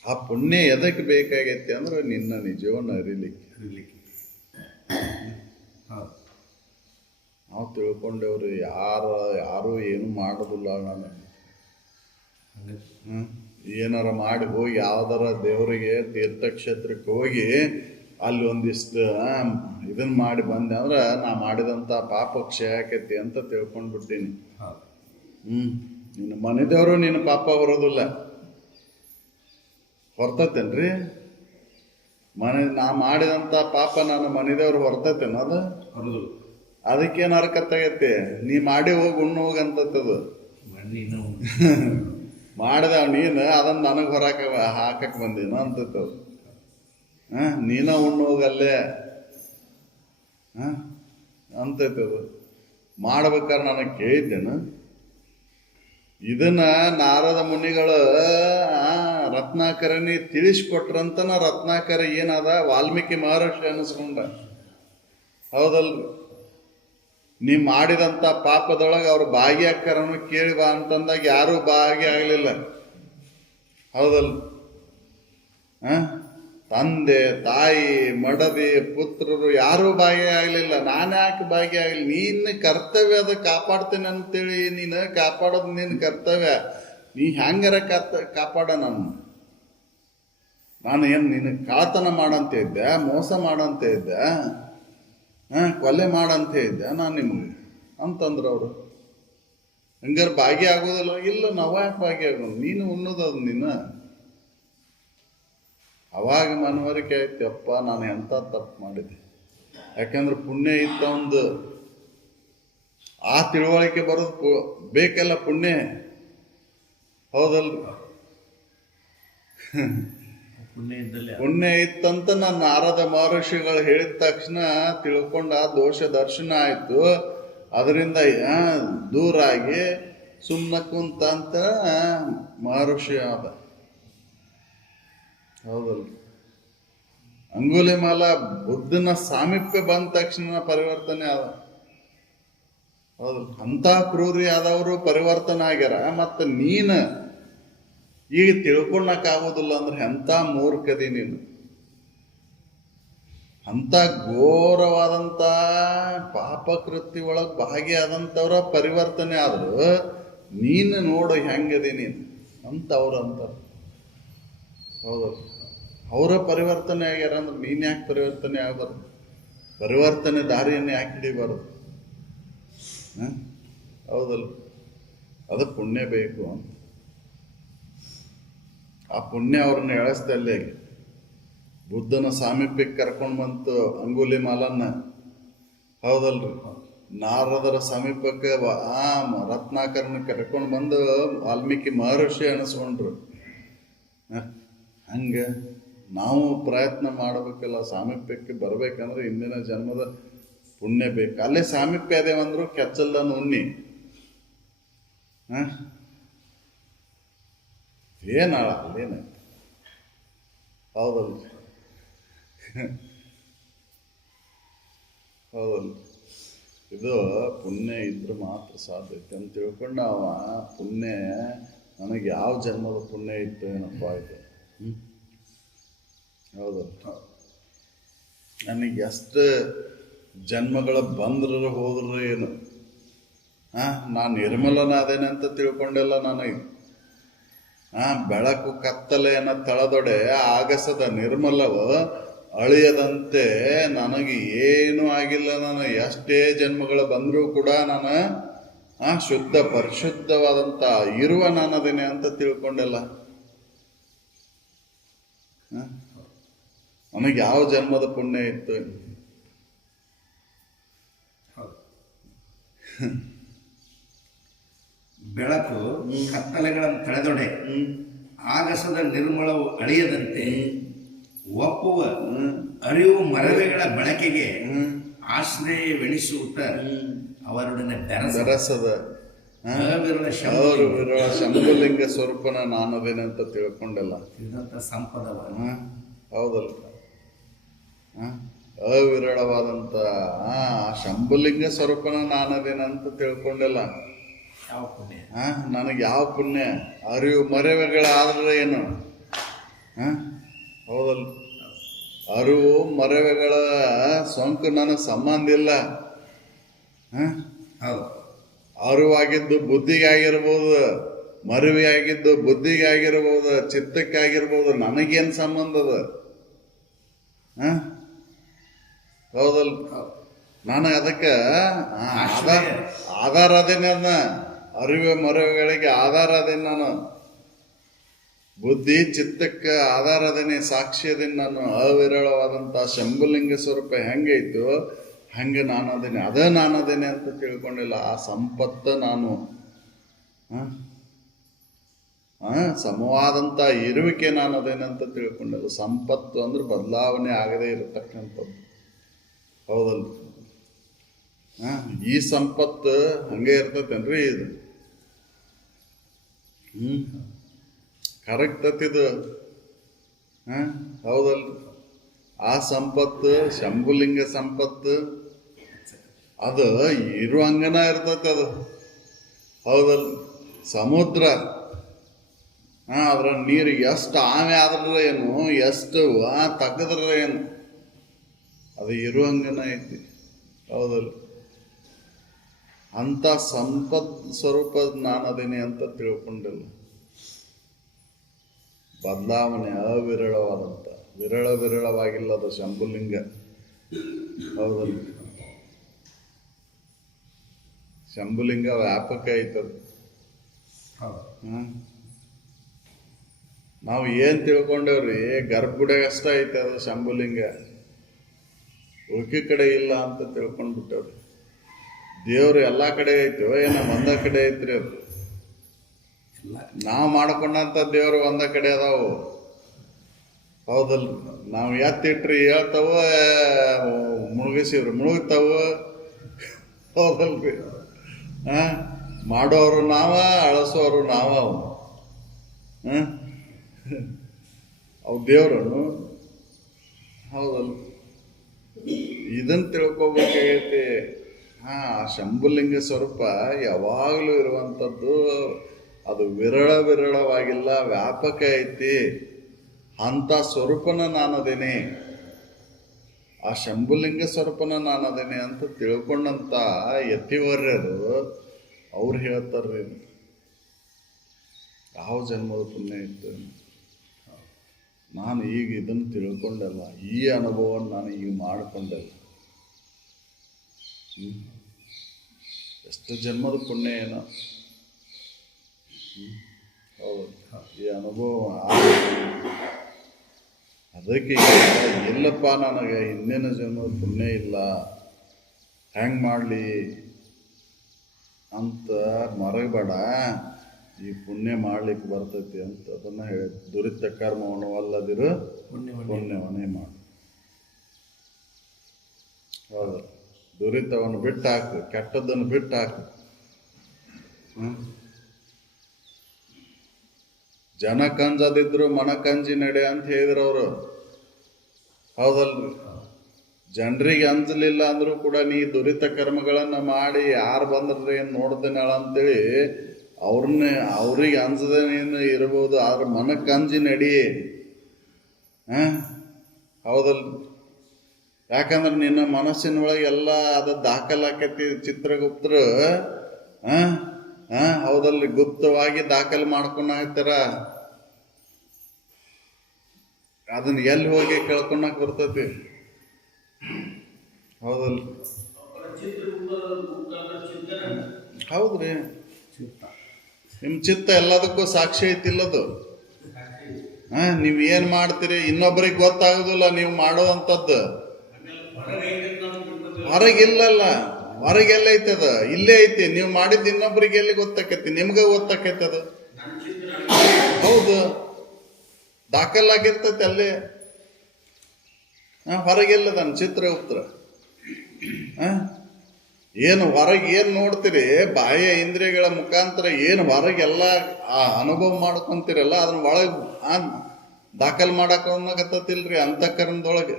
ಆ ಪುಣ್ಯ ಎದಕ್ಕೆ ಬೇಕಾಗೈತಿ ಅಂದ್ರೆ ನಿನ್ನ ನಿಜವನ್ನು ಅರಿಲಿಕ್ಕೆ ಹೌದು. ನಾವು ತಿಳ್ಕೊಂಡೇವ್ರಿ ಯಾರು ಏನು ಮಾಡೋದಿಲ್ಲ ನಾನು ಏನಾರ ಮಾಡಿ ಹೋಗಿ ಯಾವ್ದಾರ ದೇವರಿಗೆ ತೀರ್ಥಕ್ಷೇತ್ರಕ್ಕೆ ಹೋಗಿ ಅಲ್ಲಿ ಒಂದಿಷ್ಟು ಇದನ್ನ ಮಾಡಿ ಬಂದೆ ಅಂದ್ರೆ ನಾ ಮಾಡಿದಂಥ ಪಾಪ ಕ್ಷಯ ಆಕೈತಿ ಅಂತ ತಿಳ್ಕೊಂಡ್ಬಿಟ್ಟೀನಿ. ನಿನ್ನ ಮನೆ ದೇವರು ನಿನ್ನ ಪಾಪ ಬರೋದಿಲ್ಲ, ಹೊರ್ತತೇನ್ರಿ? ನಾ ಮಾಡಿದಂಥ ಪಾಪ ನನ್ನ ಮನೆದೇವ್ರು ಹೊರ್ತತೇನ ಅದು? ಅದಕ್ಕೇನು ಹರಕತ್ತಾಗೈತಿ? ನೀ ಮಾಡಿ ಹೋಗಿ ಉಣ್ಣು ಹೋಗಂತದ್ದು ಮಾಡಿದವ ನೀನು ಅದನ್ನ ನನಗೆ ಹಾಕಕ್ಕೆ ಬಂದೀನ ಅಂತದ್ದು. ನೀನ ಉಣ್ಣು ಹೋಗಲ್ಲೇ ಅಂತೈತದು. ಮಾಡ್ಬೇಕಾದ್ರೆ ನನಗೆ ಕೇಳಿದ್ದೇನು? ಇದನ್ನ ನಾರದ ಮುನಿಗಳು ರತ್ನಾಕರನಿ ತಿಳಿಸ್ಕೊಟ್ರಂತನ ರತ್ನಾಕರ ಏನದ ವಾಲ್ಮೀಕಿ ಮಹರ್ಷಿ ಅನ್ನಿಸ್ಕೊಂಡ. ಹೌದಲ್ರಿ? ನೀ ಮಾಡಿದಂಥ ಪಾಪದೊಳಗೆ ಅವ್ರು ಭಾಗಿಯಾಕರನ್ನು ಕೇಳಿ ಬಾ ಅಂತಂದಾಗ ಯಾರೂ ಭಾಗಿಯಾಗಲಿಲ್ಲ. ಹೌದಲ್? ತಂದೆ ತಾಯಿ ಮಡದಿ ಪುತ್ರರು ಯಾರೂ ಭಾಗಿಯಾಗಲಿಲ್ಲ. ನಾನು ಯಾಕೆ ಭಾಗಿಯಾಗಲಿ? ನೀನು ಕರ್ತವ್ಯ ಅದು ಕಾಪಾಡ್ತೇನೆ ಅಂತೇಳಿ ನೀನು ಕಾಪಾಡೋದು ನಿನ್ನ ಕರ್ತವ್ಯ. ನೀ ಹೆಂಗಾರ ಕಾಪಾಡ ನಾನು ಏನು ನಿನ್ನ ಕಳ್ಳತನ ಮಾಡಂತ ಇದ್ದೆ, ಮೋಸ ಮಾಡಂತ ಇದ್ದೆ, ಕೊಲೆ ಮಾಡಂತ ಇದ್ದೆ ನಾನು ನಿಮಗೆ ಅಂತಂದ್ರು ಅವರು. ಹಂಗಾರೆ ಭಾಗಿಯಾಗೋದಿಲ್ಲ? ಇಲ್ಲ, ನಾವು ಯಾಕೆ ಭಾಗಿಯಾಗೋದು? ನೀನು ಉಣ್ಣೋದದು ನೀನು. ಅವಾಗ ಮನವರಿಕೆ ಆಯ್ತು, ಅಪ್ಪ ನಾನು ಎಂಥ ತಪ್ಪು ಮಾಡಿದೆ. ಯಾಕಂದ್ರೆ ಪುಣ್ಯ ಇತ್ತ ಒಂದು ಆ ತಿಳುವಳಿಕೆ ಬರೋದು ಬೇಕಲ್ಲ ಪುಣ್ಯ. ಹೌದಲ್ರಿ? ಪುಣ್ಯ ಇತ್ತಂತ ನನ್ನ ನಾರದ ಮಹರ್ಷಿಗಳು ಹೇಳಿದ ತಕ್ಷಣ ತಿಳ್ಕೊಂಡ ದೋಷ ದರ್ಶನ ಆಯ್ತು. ಅದರಿಂದ ದೂರಾಗಿ ಸುಮ್ಮನೆ ಕುಂತ ಅಂತ ಮಹರ್ಷಿ ಆದ. ಹೌದಲ್ರಿ? ಅಂಗುಲಿಮಾಲ ಬುದ್ಧನ ಸಾಮೀಪ್ಯ ಬಂದ ತಕ್ಷಣ ಪರಿವರ್ತನೆ ಆದ. ಹೌದಲ್ರಿ? ಅಂತ ಕ್ರೂರಿ ಆದವರು ಪರಿವರ್ತನೆ ಆಗ್ಯಾರ. ಮತ್ತ ನೀನು ಈಗ ತಿಳ್ಕೊಳಕ್ಕಾಗೋದಿಲ್ಲ ಅಂದ್ರೆ ಎಂಥ ಮೂರ್ಖದಿ ನೀನು. ಅಂಥ ಘೋರವಾದಂಥ ಪಾಪಕೃತ್ಯ ಒಳಗೆ ಭಾಗಿಯಾದಂಥವ್ರ ಪರಿವರ್ತನೆ ಆದ್ರು ನೀನು ನೋಡು ಹೆಂಗದಿ ನೀನು ಅಂತವ್ರು ಅಂತಾರೆ. ಹೌದಲ್ಲ? ಅವರ ಪರಿವರ್ತನೆ ಆಗ್ಯಾರ ಅಂದ್ರೆ ನೀನು ಯಾಕೆ ಪರಿವರ್ತನೆ ಆಗಬಾರ್ದು? ಪರಿವರ್ತನೆ ದಾರಿಯನ್ನು ಯಾಕೆ ಹಿಡಿಬಾರ್ದು? ಹೌದಲ್ಲ? ಅದು ಪುಣ್ಯ ಬೇಕು ಅಂತ. ಆ ಪುಣ್ಯ ಅವ್ರನ್ನ ಎಳಸ್ತಲ್ಲೇ ಬುದ್ಧನ ಸಾಮೀಪ್ಯಕ್ಕೆ ಕರ್ಕೊಂಡು ಬಂತು ಅಂಗುಲಿ ಮಾಲನ್ನ. ಹೌದಲ್ರಿ? ನಾರದರ ಸಮೀಪಕ್ಕೆ ರತ್ನಾಕರನ್ನ ಕರ್ಕೊಂಡು ಬಂದು ವಾಲ್ಮೀಕಿ ಮಹರ್ಷಿ ಅನಿಸ್ಕೊಂಡ್ರು. ಹಂಗೆ ನಾವು ಪ್ರಯತ್ನ ಮಾಡಬೇಕಲ್ಲ, ಸಾಮೀಪ್ಯಕ್ಕೆ ಬರ್ಬೇಕಂದ್ರೆ ಇಂದಿನ ಜನ್ಮದ ಪುಣ್ಯ ಬೇಕು. ಅಲ್ಲೇ ಸಾಮೀಪ್ಯ ಅದೇವಂದ್ರು ಕೆಚ್ಚಲ್ದನ್ನು ಉಣ್ಣಿ ಏನಾಳ ಅಲ್ಲೇನಾಯ್ತು? ಹೌದಲ್ಲ? ಹೌದಲ್ಲ? ಇದು ಪುಣ್ಯ ಇದ್ರೆ ಮಾತ್ರ ಸಾಧ್ಯತೆ ಅಂತ ತಿಳ್ಕೊಂಡು ಅವ ಪುಣ್ಯ ನನಗೆ ಯಾವ ಜನ್ಮದ ಪುಣ್ಯ ಇತ್ತು ಏನಪ್ಪ ಆಯ್ತು. ಹೌದಲ್ಲ? ನನಗೆ ಎಷ್ಟು ಜನ್ಮಗಳ ಬಂದ್ರ ಹೋದ್ರೆ ಏನು, ನಾನು ನಿರ್ಮಲನಾದೇನೆ ಅಂತ ತಿಳ್ಕೊಂಡೆಲ್ಲ ನನಗೆ. ಬೆಳಕು ಕತ್ತಲೆಯನ್ನು ತಳದೊಡೆ ಆಗಸದ ನಿರ್ಮಲವ ಅಳಿಯದಂತೆ ನನಗೆ ಏನೂ ಆಗಿಲ್ಲ. ನಾನು ಎಷ್ಟೇ ಜನ್ಮಗಳು ಬಂದರೂ ಕೂಡ ನಾನು ಶುದ್ಧ ಪರಿಶುದ್ಧವಾದಂಥ ಇರುವ ನಾನದೇನೆ ಅಂತ ತಿಳ್ಕೊಂಡೆಲ್ಲ. ನನಗೆ ಯಾವ ಜನ್ಮದ ಪುಣ್ಯ ಇತ್ತು? ಬೆಳಕು ಕತ್ತಲೆಗಳನ್ನು ತಳೆದೊಡೆ ಆಗಸದ ನಿರ್ಮಲವು ಅಳಿಯದಂತೆ ಒಪ್ಪುವ ಅರಿವು ಮರವೆಗಳ ಬಳಕೆಗೆ ಆಶ್ರಯವೆಣಿಸುತ್ತ ಅವರೊಡನೆ ಬೆರಸದ ವಿರಳ ಶಂಭುಲಿಂಗ ಸ್ವರೂಪನ ನಾನದೇನಂತ ತಿಳ್ಕೊಂಡಲ್ಲ. ಇದಂತ ಸಂಪದವ. ಹೌದಲ್ಲ? ಅವಿರಳವಾದಂಥ ಶಂಭುಲಿಂಗ ಸ್ವರೂಪನ ನಾನದೇನಂತ ತಿಳ್ಕೊಂಡಲ್ಲ. ಯಾವ ಪುಣ್ಯ? ನನಗೆ ಯಾವ ಪುಣ್ಯ? ಅರಿವು ಮರೆವೆಗಳಾದ್ರೆ ಏನು? ಹೌದಲ್ಲ? ಅರಿವು ಮರವೆಗಳ ಸೋಂಕು ನನಗೆ ಸಂಬಂಧ ಇಲ್ಲ. ಹೌದು. ಅರಿವಾಗಿದ್ದು ಬುದ್ಧಿಗಾಗಿರ್ಬೋದು, ಮರುವಿಯಾಗಿದ್ದು ಬುದ್ಧಿಗಾಗಿರ್ಬೋದು, ಚಿತ್ತಕ್ಕಾಗಿರ್ಬೋದು, ನನಗೇನು ಸಂಬಂಧ ಅದ? ಹೌದಲ್? ನಾನು ಅದಕ್ಕೆ ಆಧಾರ ಅದೇನೆ. ಅದನ್ನ ಅರಿವೆ ಮರಗಳಿಗೆ ಆಧಾರ ಅದೇನೆ ನಾನು. ಬುದ್ಧಿ ಚಿತ್ತಕ್ಕೆ ಆಧಾರ ಅದೇನೆ, ಸಾಕ್ಷಿ ಅದೇನೆ ನಾನು. ಅವಿರಳವಾದಂಥ ಶಂಭುಲಿಂಗ ಸ್ವರೂಪ ಹೆಂಗೈತು ಹಂಗೆ ನಾನು ಅದೇನೆ. ಅದೇ ನಾನು ಅದೇನೆ ಅಂತ ತಿಳ್ಕೊಂಡಿಲ್ಲ. ಆ ಸಂಪತ್ತು ನಾನು ಸಮವಾದಂಥ ಇರುವಿಕೆ ನಾನು ಅದೇನೆ ಅಂತ ತಿಳ್ಕೊಂಡಿಲ್ಲ. ಸಂಪತ್ತು ಅಂದ್ರೆ ಬದಲಾವಣೆ ಆಗದೇ ಇರತಕ್ಕಂಥದ್ದು. ಹೌದಲ್ಲ? ಈ ಸಂಪತ್ತು ಹಂಗೆ ಇರ್ತೈತೇನ್ರಿ ಇದು? ಕರೆಕ್ಟ್ ಇದು. ಹೌದಲ್? ಆ ಸಂಪತ್ತು ಶಂಭುಲಿಂಗ ಸಂಪತ್ತು ಅದು ಇರುವಂಗನ ಇರ್ತೈತೆ ಅದು. ಹೌದಲ್? ಸಮುದ್ರ ಅದ್ರ ನೀರು ಎಷ್ಟು ಆಮೆ ಆದ್ರ ಏನು, ಎಷ್ಟು ತಗದ್ರ ಏನು, ಅದು ಇರುವಂಗನ ಐತಿ. ಹೌದಲ್? ಅಂತ ಸಂಪತ್ ಸ್ವರೂಪ ನಾನು ಅದೇನೆ ಅಂತ ತಿಳ್ಕೊಂಡಿಲ್ಲ. ಬದಲಾವಣೆ ಅವಿರಳವಾದಂಥ, ವಿರಳವಾಗಿಲ್ಲದ ಶಂಭುಲಿಂಗ. ಹೌದಲ್ಲ? ಶಂಭುಲಿಂಗ ವ್ಯಾಪಕ ಐತದ. ನಾವು ಏನ್ ತಿಳ್ಕೊಂಡೇವ್ರಿ, ಗರ್ಭಗುಡಿಯಾಗ ಅಷ್ಟ ಐತೆ ಅದು ಶಂಭುಲಿಂಗ, ಉಳ್ಕಿ ಕಡೆ ಇಲ್ಲ ಅಂತ ತಿಳ್ಕೊಂಡ್ಬಿಟ್ಟವ್ರಿ. ದೇವ್ರು ಎಲ್ಲಾ ಕಡೆ ಐತೋ ಏನೋ ಒಂದ ಕಡೆ ಐತ್ರಿ ಅದು? ನಾವು ಮಾಡ್ಕೊಂಡಂತ ದೇವ್ರು ಒಂದ ಕಡೆ ಅದಾವು. ಹೌದಲ್ರಿ? ನಾವು ಎತ್ತಿಟ್ರಿ ಹೇಳ್ತಾವ, ಮುಳುಗಿಸಿವ್ರಿ ಮುಳುಗ್ತಾವ. ಹೌದಲ್ರಿ? ಮಾಡೋರು ನಾವ, ಅಳಸೋರು ನಾವ. ಅವು ದೇವ್ರನು. ಹೌದಲ್? ಇದನ್ನ ತಿಳ್ಕೊಬೇಕಾಗೈತಿ. ಶಂಭುಲಿಂಗ ಸ್ವರೂಪ ಯಾವಾಗಲೂ ಇರುವಂಥದ್ದು. ಅದು ವಿರಳವಾಗಿಲ್ಲ, ವ್ಯಾಪಕ ಐತಿ. ಅಂಥ ಸ್ವರೂಪನ ನಾನದೇನೆ, ಆ ಶಂಭುಲಿಂಗ ಸ್ವರೂಪನ ನಾನದೇನೆ ಅಂತ ತಿಳ್ಕೊಂಡಂತ ಯತಿವರ್ಯರು ಅವ್ರು ಹೇಳ್ತಾರ್ರಿ. ಯಾವ ಜನ್ಮದ ಪುಣ್ಯ ಇತ್ತು ನಾನು ಈಗ ಇದನ್ನು ತಿಳ್ಕೊಂಡಲ್ಲ, ಈ ಅನುಭವವನ್ನು ನಾನು ಈಗ ಮಾಡಿಕೊಂಡಲ್ಲ. ಎಷ್ಟು ಜನ್ಮದ ಪುಣ್ಯ ಏನೋ. ಹೌದು, ಈ ಅನುಭವ. ಅದಕ್ಕೆ ಇಲ್ಲಪ್ಪ ನನಗೆ ಹಿಂದಿನ ಜನ್ಮದ ಪುಣ್ಯ ಇಲ್ಲ, ಹೆಂಗೆ ಮಾಡಲಿ ಅಂತ ಮರಗಬೇಡ. ಈ ಪುಣ್ಯ ಮಾಡ್ಲಿಕ್ಕೆ ಬರ್ತೈತಿ ಅಂತ ಅದನ್ನ ಹೇಳಿ, ದುರಿತ ಕರ್ಮವನ್ನು ಅಲ್ಲದಿರು ಪುಣ್ಯವನ್ನೇ ಮಾಡು. ಹೌದು, ದುರಿತವನ್ನು ಬಿಟ್ಟು ಹಾಕು, ಕೆಟ್ಟದ್ದನ್ನು ಬಿಟ್ಟು ಹಾಕು. ಜನ ಕಂಜದಿದ್ರು ಮನ ಕಂಜಿ ನಡೆ ಅಂತ ಹೇಳಿದ್ರು ಅವರು. ಹೌದಲ್ರಿ? ಜನರಿಗೆ ಅಂಜಲಿಲ್ಲ ಅಂದ್ರೂ ಕೂಡ ನೀ ದುರಿತ ಕರ್ಮಗಳನ್ನ ಮಾಡಿ ಯಾರು ಬಂದ್ರೆ ಏನ್ ನೋಡ್ತೇನೆ ಅಂತೇಳಿ ಅವ್ರಿಗೆ ಅಂಜದೇನೇನು ಇರ್ಬೋದು, ಆದ್ರೆ ಮನಕ್ಕೆ ಅಂಜಿ ನಡಿ. ಹೌದಲ್? ಯಾಕಂದ್ರೆ ನಿನ್ನ ಮನಸ್ಸಿನ ಒಳಗೆ ಎಲ್ಲ ಅದ ದಾಖಲಾಕೈತಿ. ಚಿತ್ರಗುಪ್ತರು ಹೌದಲ್ರಿ, ಗುಪ್ತವಾಗಿ ದಾಖಲೆ ಮಾಡ್ಕೊಂಡಾಗ್ತಾರ. ಅದನ್ನ ಎಲ್ಲಿ ಹೋಗಿ ಕೇಳ್ಕೊಂಡಾಕ್ ಬರ್ತೈತಿ. ಹೌದಲ್ರಿ? ಹೌದ್ರಿ, ನಿಮ್ ಚಿತ್ತ ಎಲ್ಲದಕ್ಕೂ ಸಾಕ್ಷಿ ಐತಿಲ್ಲದು. ನೀವ್ ಏನ್ ಮಾಡ್ತೀರಿ ಇನ್ನೊಬ್ಬರಿಗೆ ಗೊತ್ತಾಗುದಿಲ್ಲ ನೀವು ಮಾಡುವಂಥದ್ದು. ಹೊರಗಿಲ್ಲಲ್ಲ, ಹೊರಗೆಲ್ಲ ಐತದ, ಇಲ್ಲೇ ಐತಿ. ನೀವು ಮಾಡಿದ್ದು ಇನ್ನೊಬ್ಬರಿಗೆ ಎಲ್ಲಿ ಗೊತ್ತಾಕೈತಿ? ನಿಮ್ಗೆ ಗೊತ್ತಾಕೈತಿ ಅದು. ಹೌದು, ದಾಖಲಾಗಿರ್ತೈತಿ ಅಲ್ಲೇ. ಹೊರಗೆಲ್ಲ ನನ್ನ ಚಿತ್ರಗುಪ್ತರ. ಏನು ಹೊರಗೆ ಏನು ನೋಡ್ತೀರಿ, ಬಾಹ್ಯ ಇಂದ್ರಿಯಗಳ ಮುಖಾಂತರ ಏನು ಹೊರಗೆಲ್ಲ ಆ ಅನುಭವ ಮಾಡ್ಕೊಂತೀರಲ್ಲ, ಅದನ್ನ ಒಳಗೆ ದಾಖಲೆ ಮಾಡಕತ್ತಿಲ್ರಿ ಅಂತಃಕರಣದೊಳಗೆ.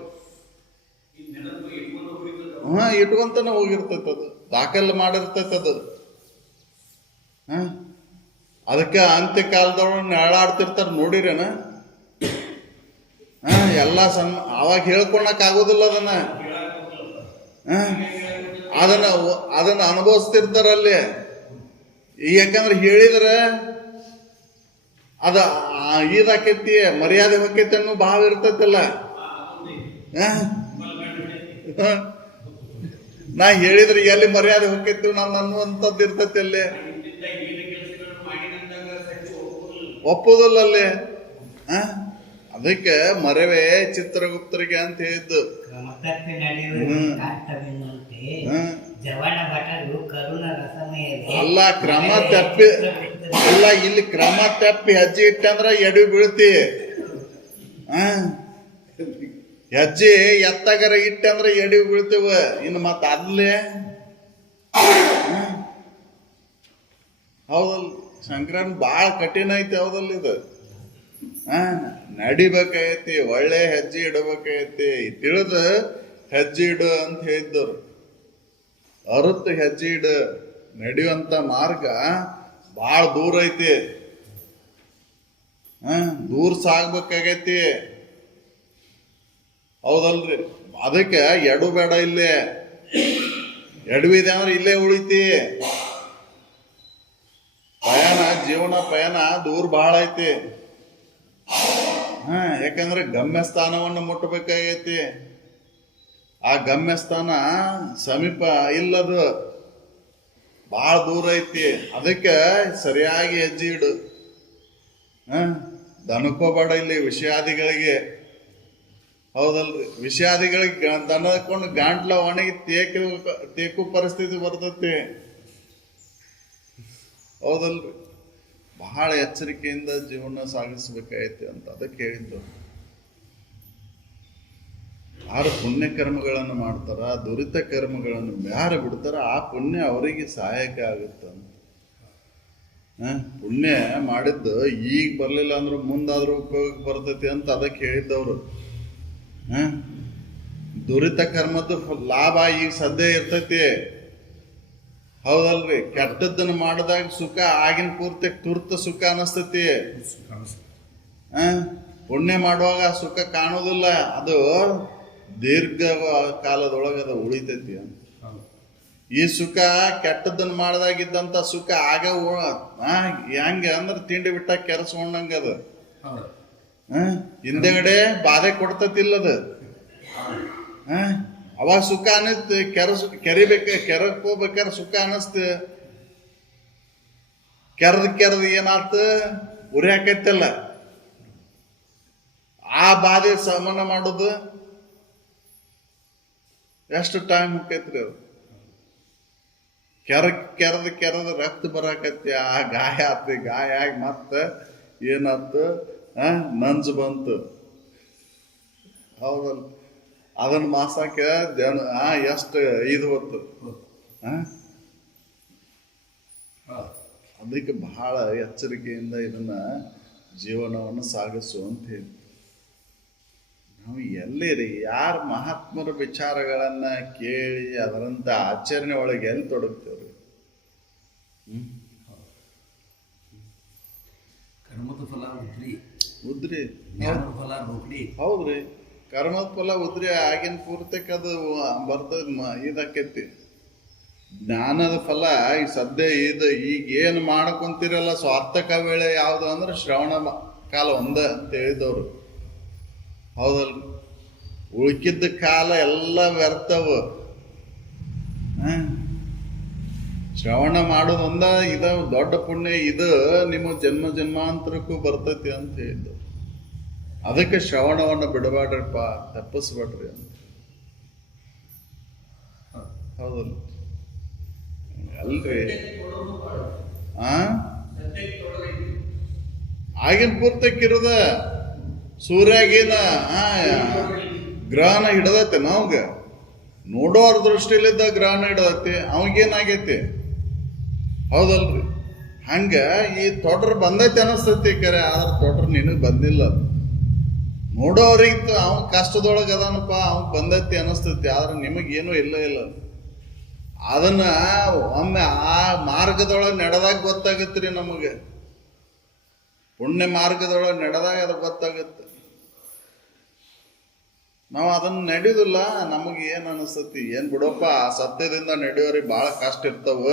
ಇಟ್ಕೊಂತಾನೆ ಹೋಗಿರ್ತೈತೆ ಅದು, ದಾಖಲೆ ಮಾಡಿರ್ತೈತೆ ಅದು. ಅದಕ್ಕೆ ಅಂತ್ಯ ಕಾಲದೊಳಗೆ ನೆರಳಾಡ್ತಿರ್ತಾರ ನೋಡಿರೇನ? ಎಲ್ಲ ಅವಾಗ ಹೇಳ್ಕೊಳಕ್ ಆಗೋದಿಲ್ಲ ಅದನ್ನ. ಅದನ್ನ ಅನುಭವಿಸ್ತಿರ್ತಾರಲ್ಲಿ. ಯಾಕಂದ್ರೆ ಹೇಳಿದ್ರೆ ಅದ ಇದಾಕೈತಿ, ಮರ್ಯಾದೆ ಹೊಕ್ಕೈತಿ ಅನ್ನೋ ಭಾವ ಇರ್ತೈತಲ್ಲ. ನಾ ಹೇಳಿದ್ರೆ ಎಲ್ಲಿ ಮರ್ಯಾದೆ ಹೊಕ್ಕೈತಿ ನಾನು ಅನ್ನುವಂಥದ್ದು ಇರ್ತೈತಿ ಅಲ್ಲಿ. ಒಪ್ಪುದಿಲ್ಲ ಅಲ್ಲಿ. ಅದಕ್ಕೆ ಮರವೇ ಚಿತ್ರಗುಪ್ತರಿಗೆ ಅಂತ ಹೇಳಿದ್ದು. ಅಲ್ಲ ಕ್ರಮ ತಪ್ಪಿ ಅಲ್ಲ, ಇಲ್ಲಿ ಕ್ರಮ ತಪ್ಪಿ ಹೆಜ್ಜೆ ಇಟ್ಟಂದ್ರ ಎಡಿ ಬೀಳ್ತಿ. ಹೆಜ್ಜೆ ಎತ್ತಗರ ಇಟ್ಟಂದ್ರ ಎಡಿ ಬೀಳ್ತೀವ. ಇನ್ನು ಮತ್ತ ಅಲ್ಲೇ ಹೌದಲ್, ಸಂಕ್ರಾಂತಿ ಬಾಳ ಕಠಿಣ ಐತಿ. ಹೌದಲ್ಲ ಇದು ನಡಿಬೇಕಾಗೈತಿ, ಒಳ್ಳೆ ಹೆಜ್ಜೆ ಇಡಬೇಕಾಗೈತಿ. ತಿಳಿದು ಹೆಜ್ಜೆ ಇಡು ಅಂತ ಹೇಳಿದ್ದವ್ರು. ಅರುತ್ತು ಹೆಜ್ಜೆ ಇಡು. ನಡೆಯುವಂತ ಮಾರ್ಗ ಬಾಳ ದೂರ ಐತಿ. ದೂರ ಸಾಗ್ಬೇಕಾಗೈತಿ. ಹೌದಲ್ರಿ? ಅದಕ್ಕೆ ಎಡು ಬೇಡ. ಇಲ್ಲೇ ಎಡವಿದೆ ಅಂದ್ರೆ ಇಲ್ಲೇ ಉಳಿತಿ. ಪಯಣ, ಜೀವನ ಪಯಣ ದೂರ ಬಹಳ ಐತಿ. ಯಾಕಂದ್ರೆ ಗಮ್ಯಸ್ಥಾನವನ್ನು ಮುಟ್ಟಬೇಕಾಗೈತಿ. ಆ ಗಮ್ಯಸ್ಥಾನ ಸಮೀಪ ಇಲ್ಲದು, ಬಹಳ ದೂರ ಐತಿ. ಅದಕ್ಕೆ ಸರಿಯಾಗಿ ಹೆಜ್ಜೆ ಇಡು. ದನಕೋಬೇಡ ಇಲ್ಲಿ ವಿಷಯಾದಿಗಳಿಗೆ. ಹೌದಲ್ರಿ? ವಿಷಯಾದಿಗಳಿಗೆ ದನಕೊಂಡು ಗಾಂಟ್ಲ ಒಣಗಿ ತೇಕು ಪರಿಸ್ಥಿತಿ ಬರ್ತೈತಿ. ಹೌದಲ್ರಿ? ಬಹಳ ಎಚ್ಚರಿಕೆಯಿಂದ ಜೀವನ ಸಾಗಿಸ್ಬೇಕಾಯ್ತು ಅಂತ ಅದಕ್ಕೆ ಹೇಳಿದ್ದು. ಯಾರು ಪುಣ್ಯ ಕರ್ಮಗಳನ್ನು ಮಾಡ್ತಾರ, ದುರಿತ ಕರ್ಮಗಳನ್ನು ಯಾರು ಬಿಡ್ತಾರ, ಆ ಪುಣ್ಯ ಅವರಿಗೆ ಸಹಾಯಕ ಆಗುತ್ತಂತ. ಪುಣ್ಯ ಮಾಡಿದ್ದು ಈಗ ಬರ್ಲಿಲ್ಲ ಅಂದ್ರೂ ಮುಂದಾದ್ರೂ ಉಪಯೋಗಕ್ಕೆ ಬರ್ತೈತಿ ಅಂತ ಅದಕ್ಕೆ ಹೇಳಿದ್ದವ್ರು. ದುರಿತ ಕರ್ಮದ್ದು ಲಾಭ ಈಗ ಸದ್ಯ ಇರ್ತೈತಿ. ಹೌದಲ್ರಿ? ಕೆಟ್ಟದ್ದನ್ನು ಮಾಡಿದಾಗ ಸುಖ ಆಗಿನ ಪೂರ್ತಿ ತುರ್ತ ಸುಖ ಅನಿಸ್ತೈತಿ. ಪುಣ್ಯ ಮಾಡುವಾಗ ಸುಖ ಕಾಣೋದಿಲ್ಲ. ಅದು ದೀರ್ಘ ಕಾಲದೊಳಗೆ ಅದು ಉಳಿತೈತಿ ಅಂತ. ಈ ಸುಖ ಕೆಟ್ಟದ್ದನ್ನು ಮಾಡಿದಾಗಿದ್ದಂತ ಸುಖ ಆಗ ಹೆಂಗೆ ಅಂದ್ರೆ ತಿಂಡಿ ಬಿಟ್ಟ ಕೆರಸ್ಕೊಂಡಂಗ ಅದು. ಹಿಂದೆಗಡೆ ಬಾಧೆ ಕೊಡ್ತತಿಲ್ಲದು. ಅವಾಗ ಸುಖ ಅನ್ನಿಸ್ತು. ಕೆರಕ್ ಹೋಗ್ಬೇಕಾದ್ರೆ ಸುಖ ಅನಿಸ್ತು. ಕೆರೆದ್ ಏನಾತ ಉರಿ ಹಾಕೈತಲ್ಲ, ಆ ಬಾಧೆ ಸಮಾನ ಮಾಡೋದು ಎಷ್ಟು ಟೈಮ್ ಹೋಗೈತ್ರಿ ಅದು. ಕೆರೆದ ರಕ್ತ ಬರಾಕೈತಿ. ಆ ಗಾಯ ಆತಿ. ಗಾಯ ಆಗಿ ಮತ್ತ ಏನಾತು, ನಂಜು ಬಂತು. ಹೌದಲ್ಲ? ಅದನ್ನ ಮಾಸಕ್ಕೆ ಎಷ್ಟು ಇದು ಹೊತ್ತು. ಅದಕ್ಕೆ ಬಹಳ ಎಚ್ಚರಿಕೆಯಿಂದ ಇದನ್ನ ಜೀವನವನ್ನು ಸಾಗಿಸು ಅಂತ ಹೇಳಿ ನಾವು ಎಲ್ಲಿರಿ ಯಾರ ಮಹಾತ್ಮರ ವಿಚಾರಗಳನ್ನ ಕೇಳಿ ಅದರಂತ ಆಚರಣೆ ಒಳಗೆ ಎಲ್ಲಿ ತೊಡಗ್ತೇವ್ರಿ? ಕರ್ಮದ ಫಲ ಉದ್ರಿ, ಜ್ಞಾನದ ಫಲ ನೋಡ್ಲಿ. ಹೌದ್ರಿ. ಕರ್ಮದ ಫಲ ಉದ್ರಿ ಆಗಿನ ಪೂರ್ತಕ್ಕೆ ಅದು ಬರ್ತದ, ಇದಾಕೈತಿ. ಜ್ಞಾನದ ಫಲ ಈಗ ಸದ್ಯ ಇದು ಈಗ ಏನು ಮಾಡ್ಕೊಂತೀರಲ್ಲ, ಸ್ವಾರ್ಥಕ ವೇಳೆ ಯಾವುದು ಅಂದ್ರೆ ಶ್ರವಣ ಕಾಲ ಒಂದ ಅಂತ ಹೇಳಿದವ್ರು. ಹೌದಲ್ರಿ? ಉಳ್ಕಿದ್ದ ಕಾಲ ಎಲ್ಲ ವ್ಯರ್ಥವು. ಶ್ರವಣ ಮಾಡೋದು ಒಂದ ಇದ ದೊಡ್ಡ ಪುಣ್ಯ. ಇದು ನಿಮ್ಮ ಜನ್ಮ ಜನ್ಮಾಂತರಕ್ಕೂ ಬರ್ತೈತಿ ಅಂತ ಹೇಳಿದ್ದು. ಅದಕ್ಕೆ ಶ್ರವಣವನ್ನು ಬಿಡಬೇಡ್ರಪ್ಪ, ತಪ್ಪಿಸ್ಬೇಡ್ರಿ ಅಂತ. ಹೌದಲ್ಲ? ಅಲ್ರಿ? ಆಗಿನ ಪೂರ್ತಕ್ಕಿರೋದ ಸೂರ್ಯಾಗೇನ ಗ್ರಹಣ ಹಿಡದೈತೆ. ನಾವ್ಗ ನೋಡೋರ ದೃಷ್ಟಿಲಿದ್ದ ಗ್ರಹಣ ಹಿಡದೈತಿ. ಅವಾಗೇನಾಗೈತಿ? ಹೌದಲ್ರಿ? ಹಂಗ ಈ ತೊಟ್ರ ಬಂದೈತಿ ಅನಿಸ್ತೈತಿ ಕರೆ, ಆದ್ರೆ ತೊಟ್ರ ನಿನಗೆ ಬಂದಿಲ್ಲ. ನೋಡೋರಿಗೆ ಅವ್ನ ಕಷ್ಟದೊಳಗೆ ಅದಾನಪ್ಪ, ಅವ್ನ್ ಬಂದೈತಿ ಅನಿಸ್ತೈತಿ, ಆದ್ರೆ ನಿಮಗೇನು ಇಲ್ಲ. ಅದನ್ನ ಒಮ್ಮೆ ಆ ಮಾರ್ಗದೊಳಗೆ ನಡೆದಾಗ ಗೊತ್ತಾಗತ್ರಿ ನಮಗೆ. ಪುಣ್ಯ ಮಾರ್ಗದೊಳಗೆ ನಡೆದಾಗ ಅದು ಗೊತ್ತಾಗತ್ತೆ. ನಾವು ಅದನ್ನ ನಡೆಯುದಿಲ್ಲ. ನಮಗೆ ಏನು ಅನಿಸ್ತತಿ, ಏನು ಬಿಡಪ್ಪ ಆ ಸತ್ಯದಿಂದ ನಡೆಯೋರಿಗೆ ಭಾಳ ಕಷ್ಟ ಇರ್ತಾವ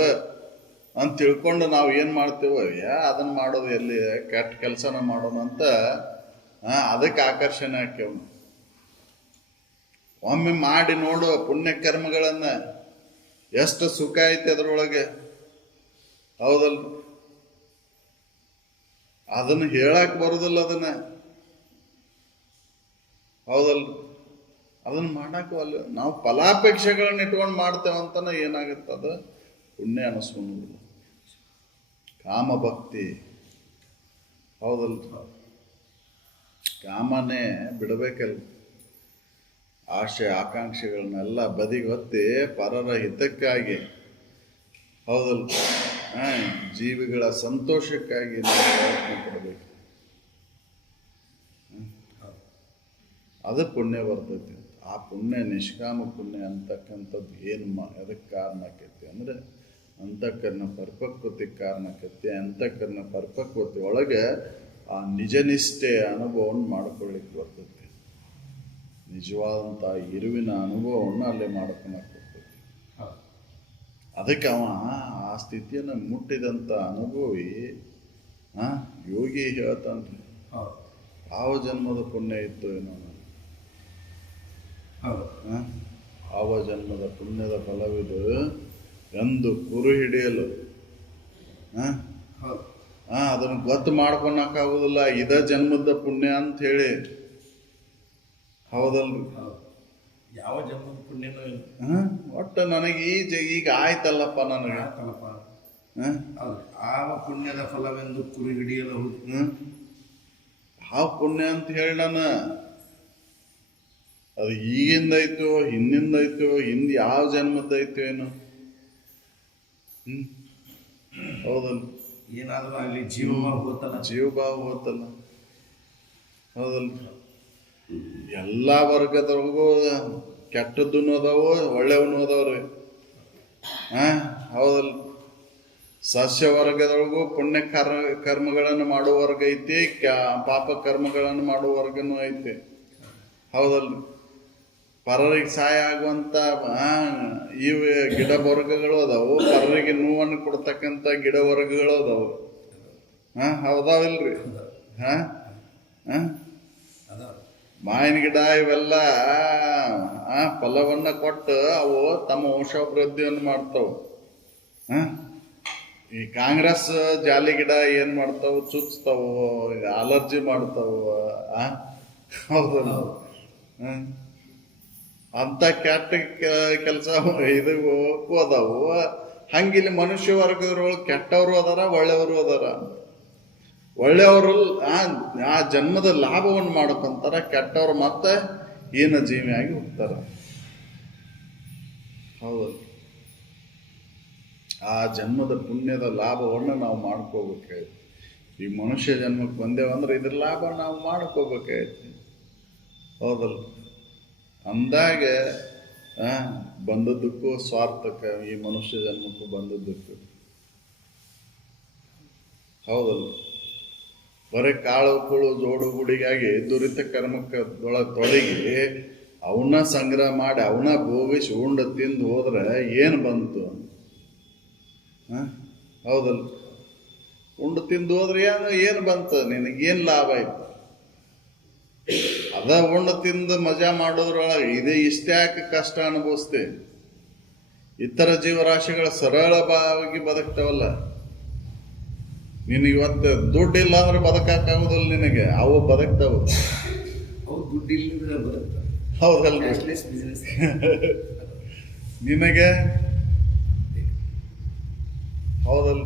ಅಂತ ತಿಳ್ಕೊಂಡು ನಾವು ಏನು ಮಾಡ್ತೇವೆ, ಅದನ್ನ ಮಾಡೋದು ಎಲ್ಲಿ, ಕೆಟ್ಟ ಕೆಲಸನ ಮಾಡೋಣ ಅಂತ ಅದಕ್ಕೆ ಆಕರ್ಷಣೆ ಹಾಕ್ಯವ್. ಒಮ್ಮೆ ಮಾಡಿ ನೋಡು ಪುಣ್ಯ ಕರ್ಮಗಳನ್ನ, ಎಷ್ಟು ಸುಖ ಐತೆ ಅದ್ರೊಳಗೆ. ಹೌದಲ್? ಅದನ್ನ ಹೇಳಕ್ ಬರುದಿಲ್ಲ ಅದನ್ನ. ಹೌದಲ್? ಅದನ್ನ ಮಾಡಕ್ಕಲ್ಲ. ನಾವು ಫಲಾಪೇಕ್ಷೆಗಳನ್ನ ಇಟ್ಕೊಂಡು ಮಾಡ್ತೇವಂತನ ಏನಾಗುತ್ತೆ, ಅದು ಪುಣ್ಯ ಅನಿಸ್ಕೊಳ್ಳೋದಿಲ್ಲ. ಕಾಮಭಕ್ತಿ. ಹೌದಲ್? ಕಾಮನೇ ಬಿಡಬೇಕಲ್ಲ. ಆಶೆ ಆಕಾಂಕ್ಷೆಗಳನ್ನೆಲ್ಲ ಬದಿಗೆ ಹೊತ್ತಿ ಪರರ ಹಿತಕ್ಕಾಗಿ, ಹೌದಲ್, ಜೀವಿಗಳ ಸಂತೋಷಕ್ಕಾಗಿ ನಾವು ಪ್ರಯತ್ನ ಪಡಬೇಕು. ಅದು ಪುಣ್ಯ ಬರ್ತೈತಿ. ಆ ಪುಣ್ಯ ನಿಷ್ಕಾಮ ಪುಣ್ಯ ಅಂತಕ್ಕಂಥದ್ದು ಏನು ಅದಕ್ಕೆ ಕಾರಣಕ್ಕೈತಿ ಅಂದರೆ ಅಂತಃಕರಣ ಪರಿಪಕ್ವತೆ ಕಾರಣಕ್ಕೈತಿ. ಅಂತಃಕರಣ ಪರಿಪಕ್ವತೆ ಒಳಗೆ ಆ ನಿಜನಿಷ್ಠೆಯ ಅನುಭವವನ್ನು ಮಾಡ್ಕೊಳ್ಳಿಕ್ಕೆ ಬರ್ತೈತಿ. ನಿಜವಾದಂಥ ಇರುವಿನ ಅನುಭವವನ್ನು ಅಲ್ಲೇ ಮಾಡ್ಕೊಳಕ್ಕೆ ಬರ್ತೈತಿ. ಅದಕ್ಕೆ ಅವ ಆ ಸ್ಥಿತಿಯನ್ನು ಮುಟ್ಟಿದಂಥ ಅನುಭವಿ ಯೋಗಿ ಹೇಳ್ತಾನ್ರಿ, ಯಾವ ಜನ್ಮದ ಪುಣ್ಯ ಇತ್ತು ಏನೋ, ಯಾವ ಜನ್ಮದ ಪುಣ್ಯದ ಫಲವಿದು ಎಂದು ಕುರು ಹಿಡಿಯಲು ಅದನ್ನು ಗೊತ್ತು ಮಾಡ್ಕೊಳಕ್ಕಾಗೋದಿಲ್ಲ. ಇದ ಜನ್ಮದ ಪುಣ್ಯ ಅಂತ ಹೇಳಿ. ಹೌದಲ್ರಿ? ಯಾವ ಜನ್ಮದ ಪುಣ್ಯನೂ ಒಟ್ಟು ನನಗೆ ಈಗ ಆಯ್ತಲ್ಲಪ್ಪ, ನನಗೆ ಆವ ಪುಣ್ಯದ ಫಲವೆಂದು ಕುರಿ ಹಿಡಿಯಲು. ಯಾವ ಪುಣ್ಯ ಅಂತ ಹೇಳಿ ನಾನು, ಅದು ಈಗಿಂದೈತೋ ಹಿಂದಿಂದೈತೋ, ಹಿಂದೆ ಯಾವ ಜನ್ಮದೈತೋ ಏನು. ಹೌದಲ್ಲ? ಏನಾದ್ರೂ ಆಗಲಿ ಜೀವಭಾವ ಹೋತಲ್ಲ. ಜೀವಭಾವ ಹೋತಲ್ಲ. ಹೌದಲ್ಲ? ಎಲ್ಲ ವರ್ಗದವ್ರಿಗೂ ಕೆಟ್ಟದ್ದು ಅದಾವು, ಒಳ್ಳೆಯವನು ಅದಾವ್ರಿ. ಹೌದಲ್ಲ? ಸಸ್ಯ ವರ್ಗದೊಳಗೂ ಪುಣ್ಯ ಕರ್ಮಗಳನ್ನು ಮಾಡುವ ವರ್ಗ ಐತಿ, ಪಾಪ ಕರ್ಮಗಳನ್ನು ಮಾಡುವ ವರ್ಗನೂ ಐತಿ. ಹೌದಲ್ರಿ? ಪರರಿಗೆ ಸಹಾಯ ಆಗುವಂತ ಇವು ಗಿಡ ವರ್ಗಗಳು ಅದಾವು, ಪರರಿಗೆ ನೋವನ್ನು ಕೊಡ್ತಕ್ಕಂಥ ಗಿಡ ವರ್ಗಗಳು ಅದಾವು. ಹೌದಾವಿಲ್ರಿ? ಮಾವಿನ ಗಿಡ ಇವೆಲ್ಲ ಫಲವನ್ನ ಕೊಟ್ಟು ಅವು ತಮ್ಮ ವಂಶಾಭಿವೃದ್ಧಿಯನ್ನು ಮಾಡ್ತಾವ. ಈ ಕಾಂಗ್ರೆಸ್ ಜಾಲಿ ಗಿಡ ಏನ್ ಮಾಡ್ತಾವ, ಚುಚ್ತಾವು, ಅಲರ್ಜಿ ಮಾಡ್ತಾವು. ಹೌದಲ್ಲ? ಅಂತ ಕೆಟ್ಟ ಕೆಲಸ ಇದು ಅದಾವು. ಹಂಗಿಲ್ಲಿ ಮನುಷ್ಯ ವರ್ಗದೊಳಗೆ ಕೆಟ್ಟವರು ಅದಾರ, ಒಳ್ಳೆಯವರು ಅದಾರ. ಒಳ್ಳೆಯವರು ಆ ಜನ್ಮದ ಲಾಭವನ್ನು ಮಾಡ್ಕೊಂತಾರ, ಕೆಟ್ಟವರು ಮತ್ತೆ ಹೀನ ಜೀವಿಯಾಗಿ ಹೋಗ್ತಾರ. ಹೌದಲ್ಲ? ಆ ಜನ್ಮದ ಪುಣ್ಯದ ಲಾಭವನ್ನು ನಾವು ಮಾಡ್ಕೋಬೇಕಾಯ್ತು. ಈ ಮನುಷ್ಯ ಜನ್ಮಕ್ಕೆ ಬಂದೇವಂದ್ರೆ ಇದ್ರ ಲಾಭ ನಾವು ಮಾಡ್ಕೋಬೇಕಾಯ್ತು. ಹೌದಲ್ಲ? ಅಂದಾಗ ಬಂದದ್ದಕ್ಕೂ ಸ್ವಾರ್ಥಕ, ಈ ಮನುಷ್ಯ ಜನ್ಮಕ್ಕೂ ಬಂದದ್ದಕ್ಕೂ. ಹೌದಲ್ಲ? ಬರೀ ಕಾಳು ಕುಳು ಜೋಡು ಗುಡಿಗಾಗಿ ದುರಿತ ಕರ್ಮಕ್ಕದೊಳಗೆ ತೊಡಗಿ ಅವನ್ನ ಸಂಗ್ರಹ ಮಾಡಿ ಅವನ್ನ ಭೋಗಿಸಿ ಉಂಡು ತಿಂದು ಹೋದ್ರೆ ಏನು ಬಂತು? ಹೌದಲ್ಲ? ಉಂಡು ತಿಂದು ಹೋದ್ರೆ ಏನು ಬಂತು? ನಿನಗೇನು ಲಾಭ ಆಯ್ತು? ಅದ ಉಂಡು ತಿಂದು ಮಜಾ ಮಾಡೋದ್ರೊಳಗೆ ಇಷ್ಟೇ ಯಾಕೆ ಕಷ್ಟ ಅನುಭವಿಸ್ತೆ? ಇತರ ಜೀವರಾಶಿಗಳ ಸರಳವಾಗಿ ಬದುಕ್ತಾವಲ್ಲ. ನಿನಗೆ ಇವತ್ತು ದುಡ್ಡು ಇಲ್ಲ ಅಂದ್ರೆ ಬದುಕಾಗೋದಿಲ್ಲ ನಿನಗೆ, ಅವು ಬದುಕ್ತಾವ. ಹೌದಲ್ಲ? ನಿನಗೆ ಹೌದಲ್ಲ?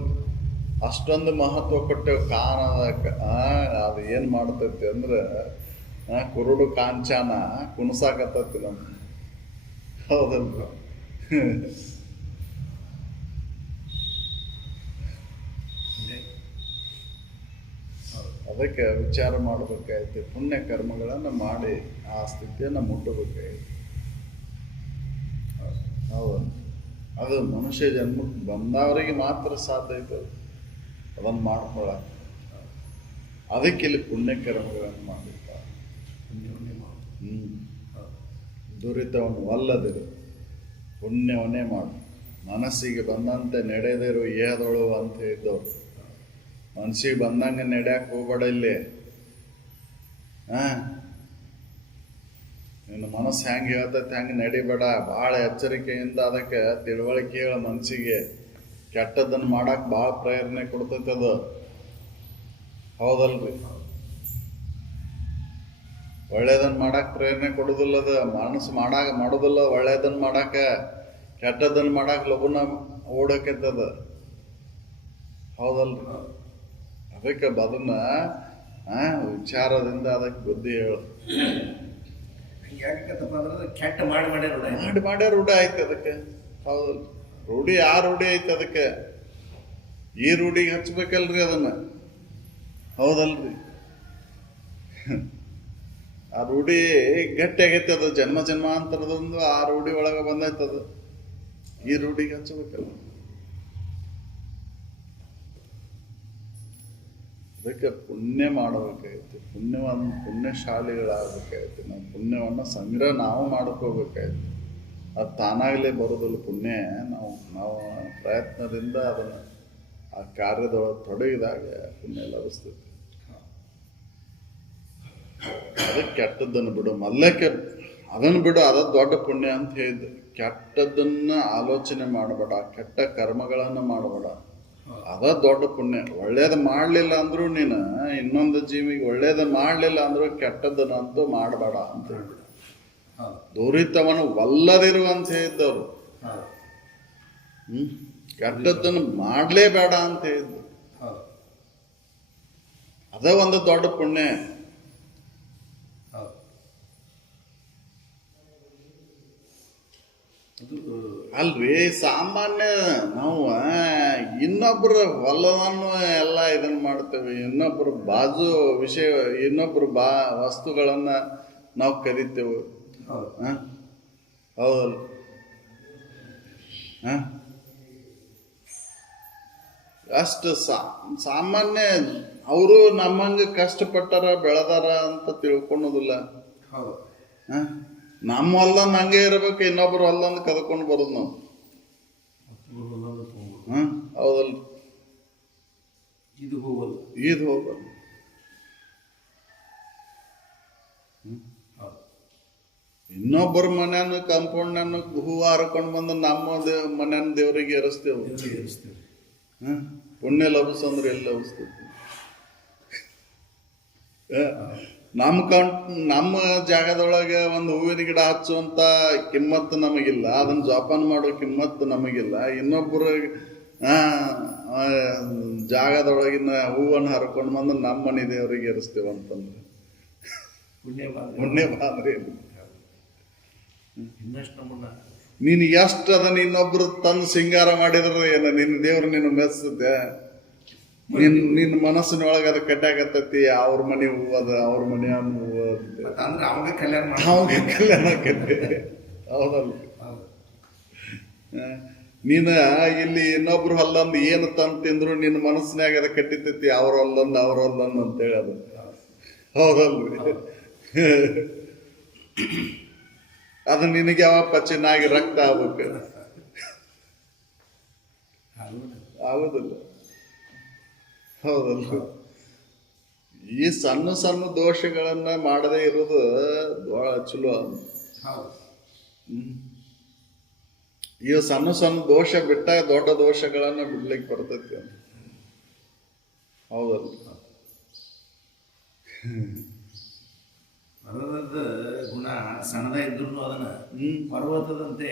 ಅಷ್ಟೊಂದು ಮಹತ್ವ ಕೊಟ್ಟೆವು. ಅದು ಏನು ಮಾಡ್ತೈತಿ ಅಂದ್ರೆ ಕುರುಡು ಕಾಂಚಾನ ಕುಣಸಾಕತ್ತೈತಿ ನಮ್ಮ. ಹೌದಲ್ಲ? ಅದಕ್ಕೆ ವಿಚಾರ ಮಾಡಬೇಕಾಯ್ತು. ಪುಣ್ಯ ಕರ್ಮಗಳನ್ನು ಮಾಡಿ ಆ ಸ್ಥಿತಿಯನ್ನು ಮುಟ್ಟಬೇಕಾಯ್ತು. ಹೌದು, ಅದು ಮನುಷ್ಯ ಜನ್ಮಕ್ಕೆ ಬಂದವರಿಗೆ ಮಾತ್ರ ಸಾಧ್ಯ ಐತೆ ಅದನ್ನು ಮಾಡ್ಕೊಳ್ಳ. ಅದಕ್ಕೆ ಇಲ್ಲಿ ಪುಣ್ಯ ಕರ್ಮಗಳನ್ನು ಮಾಡಿರ್ತಾರೆ. ದುರಿತವನ್ನು ಒಲ್ಲದಿರು, ಪುಣ್ಯವನ್ನೇ ಮಾಡು. ಮನಸ್ಸಿಗೆ ಬಂದಂತೆ ನಡೆದಿರು ಏದಳು ಅಂತ ಇದ್ದವ್ರು. ಮನಸ್ಸಿಗೆ ಬಂದಂಗೆ ನಡೆಯಕ್ಕೆ ಹೋಗ್ಬೇಡ ಇಲ್ಲಿ. ನಿನ್ನ ಮನಸ್ಸು ಹೆಂಗೆ ಹೇಳ್ತೈತೆ ಹೆಂಗೆ ನಡಿಬೇಡ. ಭಾಳ ಎಚ್ಚರಿಕೆಯಿಂದ ಅದಕ್ಕೆ ತಿಳುವಳಿಕೆ ಹೇಳ. ಮನಸ್ಸಿಗೆ ಕೆಟ್ಟದ್ದನ್ನು ಮಾಡಕ್ಕೆ ಭಾಳ ಪ್ರೇರಣೆ ಕೊಡ್ತೈತೆ ಅದು, ಹೌದಲ್ರಿ? ಒಳ್ಳೇದನ್ನು ಮಾಡಕ್ಕೆ ಪ್ರೇರಣೆ ಕೊಡೋದಿಲ್ಲ ಅದು. ಮನಸ್ಸು ಮಾಡೋದಿಲ್ಲ ಒಳ್ಳೇದನ್ನು ಮಾಡಕ್ಕೆ. ಕೆಟ್ಟದ್ದನ್ನು ಮಾಡಕ್ಕೆ ಲಗುನ ಓಡಕೈತದ, ಹೌದಲ್ರಿ? ಅದಕ್ಕೆ ಅದನ್ನ ವಿಚಾರದಿಂದ ಅದಕ್ಕೆ ಬುದ್ಧಿ ಹೇಳು. ಯಾಕಂತಪ್ಪ ಅಂದ್ರೆ ಕೆಟ್ಟ ಮಾಡಿ ರೂಢಿ ಐತೆ ಅದಕ್ಕೆ, ಹೌದಲ್ರಿ? ರೂಢಿ ಆ ರೂಢಿ ಐತೆ ಅದಕ್ಕೆ. ಈ ರೂಢಿಗೆ ಹಚ್ಬೇಕಲ್ರಿ ಅದನ್ನ, ಹೌದಲ್ರಿ? ಆ ರೂಢಿ ಗಟ್ಟಿ ಆಗೈತೆ ಅದು. ಜನ್ಮ ಜನ್ಮಾಂತರದೊಂದು ಆ ರೂಢಿ ಒಳಗೆ ಬಂದೈತದು. ಈ ರೂಢಿಗೆ ಹಚ್ಚಬೇಕಲ್ಲ. ಅದಕ್ಕೆ ಪುಣ್ಯ ಮಾಡಬೇಕಾಯ್ತು. ಪುಣ್ಯಶಾಲಿಗಳಾಗಬೇಕಾಯ್ತು. ನಾವು ಪುಣ್ಯವನ್ನು ಸಂಗ್ರಹ ನಾವು ಮಾಡ್ಕೋಬೇಕಾಯ್ತು. ಅದು ತಾನಾಗಲೇ ಬರೋದಿಲ್ಲ ಪುಣ್ಯ. ನಾವು ಪ್ರಯತ್ನದಿಂದ ಅದನ್ನು ಆ ಕಾರ್ಯದೊಳಗೆ ತೊಡಗಿದಾಗ ಪುಣ್ಯ ಲಭಿಸ್ತೈತಿ. ಅದಕ್ಕೆ ಕೆಟ್ಟದ್ದನ್ನು ಬಿಡು, ಮಲ್ಲಕ್ಕೆ ಅದನ್ನು ಬಿಡು, ಅದ ದೊಡ್ಡ ಪುಣ್ಯ ಅಂತ ಹೇಳಿದ್ದು. ಕೆಟ್ಟದ್ದನ್ನ ಆಲೋಚನೆ ಮಾಡಬೇಡ, ಕೆಟ್ಟ ಕರ್ಮಗಳನ್ನು ಮಾಡಬೇಡ, ಅದ ದೊಡ್ಡ ಪುಣ್ಯ. ಒಳ್ಳೇದು ಮಾಡಲಿಲ್ಲ ಅಂದ್ರೂ ನೀನು ಇನ್ನೊಂದು ಜೀವಿಗೆ ಒಳ್ಳೇದು ಮಾಡಲಿಲ್ಲ ಅಂದ್ರೂ ಕೆಟ್ಟದ್ದನ್ನಂತೂ ಮಾಡಬೇಡ ಅಂತ ಹೇಳಿ. ದುರಿತವನ್ನು ಒಲ್ಲದಿರು ಅಂತ ಹೇಳಿದ್ದವ್ರು. ಕೆಟ್ಟದ್ದನ್ನು ಮಾಡಲೇಬೇಡ ಅಂತ ಹೇಳಿದ್ದು. ಅದ ಒಂದು ದೊಡ್ಡ ಪುಣ್ಯ ಅಲ್ರಿ. ಸಾಮಾನ್ಯ ನಾವು ಇನ್ನೊಬ್ಬರ ಹೊಲವನ್ನು ಎಲ್ಲ ಇದನ್ನ ಮಾಡ್ತೇವೆ. ಇನ್ನೊಬ್ಬರ ಬಾಜು ವಿಷಯ, ಇನ್ನೊಬ್ಬರ ವಸ್ತುಗಳನ್ನ ನಾವು ಕಲಿತೇವೆ, ಹೌದಲ್ಲ? ಅಷ್ಟು ಸಾಮಾನ್ಯ. ಅವರು ನಮ್ಮಂಗೆ ಕಷ್ಟಪಟ್ಟಾರ ಬೆಳೆದಾರ ಅಂತ ತಿಳ್ಕೊಳೋದಿಲ್ಲ. ನಮ್ಮ ಹೊಲ್ದಂದು ಹಂಗೆ ಇರ್ಬೇಕು, ಇನ್ನೊಬ್ರು ಹೊಲ್ದಂದು ಕದ್ಕೊಂಡು ಬರೋದು ನಾವು, ಹೌದಲ್ಲ? ಇದು ಹೋಗಲ್ಲ. ಇನ್ನೊಬ್ಬರ ಮನೆಯನ್ನು ಕಂಪೌಂಡ್ ಹೂವು ಹರ್ಕೊಂಡು ಬಂದು ನಮ್ಮ ಮನೆಯನ್ನು ದೇವರಿಗೆ ಏರಿಸ್ತೇವೆ. ಪುಣ್ಯ ಲಭಿಸಂದ್ರೆ ಎಲ್ಲಿ ಲಭಿಸ್ತೈತಿ? ನಮ್ಮ ಜಾಗದೊಳಗೆ ಒಂದು ಹೂವಿನ ಗಿಡ ಹಚ್ಚುವಂತ ಕಿಮ್ಮತ್ತು ನಮಗಿಲ್ಲ, ಅದನ್ನ ಜೋಪಾನ ಮಾಡೋ ಕಿಮ್ಮತ್ತು ನಮಗಿಲ್ಲ. ಇನ್ನೊಬ್ಬರ ಜಾಗದೊಳಗಿನ ಹೂವನ್ನು ಹರ್ಕೊಂಡು ಬಂದು ನಮ್ಮ ಮನೆ ದೇವರಿಗೆ ಏರಿಸ್ತೇವೆ ಅಂತಂದ್ರೆ ಪುಣ್ಯ ಬಾಂದ್ರೆ ನೀನು ಎಷ್ಟು ಅದನ್ನ ಇನ್ನೊಬ್ರು ತಂದು ಸಿಂಗಾರ ಮಾಡಿದ್ರೆ ಏನ ನಿನ್ನ ದೇವ್ರು ನಿನ್ನ ಮೆಚ್ಚುತ್ತೆ? ನಿನ್ನ ಮನಸ್ಸಿನೊಳಗೆ ಅದು ಕಟ್ಟಾಕತ್ತೈತಿ. ಅವ್ರ ಮನೆ ಹೂವು ಅದ, ಅವ್ರ ಮನೆ ಹೂವು ಅವಾಗ ಕಲ್ಯಾಣ ಆಕೈತಿ, ಹೌದಲ್ಲ? ನೀನು ಇಲ್ಲಿ ಇನ್ನೊಬ್ರು ಹೊಲ್ಲಂದು ಏನು ತಂದು ತಿಂದ್ರು ನಿನ್ನ ಮನಸ್ಸಿನಾಗ ಅದ ಕಟ್ಟಿತೈತಿ. ಅವ್ರ ಹೊಲ್ಲಂದು ಅಂತೇಳಿ ಅದು, ಹೌದಲ್ರಿ? ಅದು ನಿನಗೆ ಯಾವ ಪಚ್ಚಿನಾಗಿ ರಕ್ತ ಆಗ್ಬೇಕು, ಆಗುದಿಲ್ಲ, ಹೌದಲ್ರಿ? ಈ ಸಣ್ಣ ಸಣ್ಣ ದೋಷಗಳನ್ನ ಮಾಡದೇ ಇರೋದು ಚಲೋ. ಈ ಸಣ್ಣ ಸಣ್ಣ ದೋಷ ಬಿಟ್ಟ ದೊಡ್ಡ ದೋಷಗಳನ್ನ ಬಿಡ್ಲಿಕ್ಕೆ ಬರ್ತೈತಿ ಅಂತ, ಹೌದಲ್ರಿ? ಪರ್ವತದ ಗುಣ ಸಣ್ಣದ ಇದ್ರು ಅದನ್ನ ಪರ್ವತದಂತೆ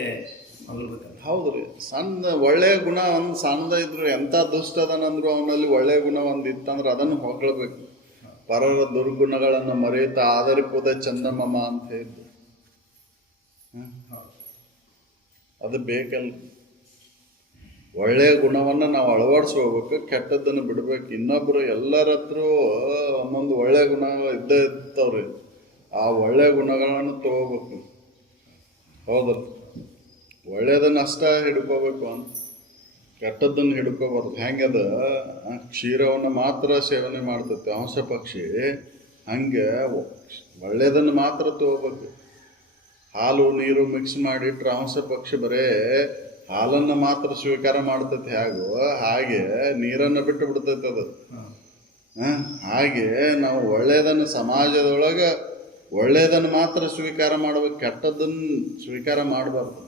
ಮಗಲ್ಬೇಕಲ್ಲ. ಹೌದ್ರಿ. ಸಣ್ಣ ಒಳ್ಳೆಯ ಗುಣ ಒಂದು ಸಣ್ಣದ ಇದ್ರು ಎಂತ ದುಷ್ಟ ಅದನಂದ್ರು ಅವನಲ್ಲಿ ಒಳ್ಳೆಯ ಗುಣ ಒಂದು ಇತ್ತಂದ್ರೆ ಅದನ್ನು ಹೊಗಳ್ಬೇಕು. ಪರರ ದುರ್ಗುಣಗಳನ್ನು ಮರೆಯುತ್ತಾ ಆದರಿಪುದ ಚಂದಮಮ ಅಂತ ಹೇಳಿದ್ರು. ಅದು ಬೇಕಲ್ಲ. ಒಳ್ಳೆಯ ಗುಣವನ್ನು ನಾವು ಅಳವಡಿಸ್ಕೋಬೇಕು, ಕೆಟ್ಟದ್ದನ್ನು ಬಿಡ್ಬೇಕು. ಇನ್ನೊಬ್ರು ಎಲ್ಲರ ಹತ್ರ ಒಂದೊಂದು ಒಳ್ಳೆಯ ಗುಣಗಳು ಇದ್ದೇ ಇರ್ತಾವ್ರಿ. ಆ ಒಳ್ಳೆಯ ಗುಣಗಳನ್ನು ತಗೋಬೇಕು, ಹೌದಲ್ಲ? ಒಳ್ಳೆಯದನ್ನ ಅಷ್ಟ ಹಿಡ್ಕೋಬೇಕು ಅಂತ, ಕೆಟ್ಟದ್ದನ್ನು ಹಿಡ್ಕೋಬಾರ್ದು. ಹೆಂಗದ ಕ್ಷೀರವನ್ನು ಮಾತ್ರ ಸೇವನೆ ಮಾಡ್ತೈತೆ ಹಂಸ ಪಕ್ಷಿ, ಹಂಗೆ ಒಳ್ಳೆಯದನ್ನು ಮಾತ್ರ ತಗೋಬೇಕು. ಹಾಲು ನೀರು ಮಿಕ್ಸ್ ಮಾಡಿಟ್ರೆ ಅಂಶ ಪಕ್ಷಿ ಬರೇ ಹಾಲನ್ನು ಮಾತ್ರ ಸ್ವೀಕಾರ ಮಾಡ್ತೈತಿ ಹಾಗೆ ನೀರನ್ನು ಬಿಟ್ಟು ಬಿಡ್ತೈತೆ ಅದು. ಹಾಗೆ ನಾವು ಒಳ್ಳೆಯದನ್ನು ಸಮಾಜದೊಳಗೆ ಒಳ್ಳೆಯದನ್ನು ಮಾತ್ರ ಸ್ವೀಕಾರ ಮಾಡ್ಬೇಕು, ಕೆಟ್ಟದ್ದನ್ನು ಸ್ವೀಕಾರ ಮಾಡಬಾರ್ದು.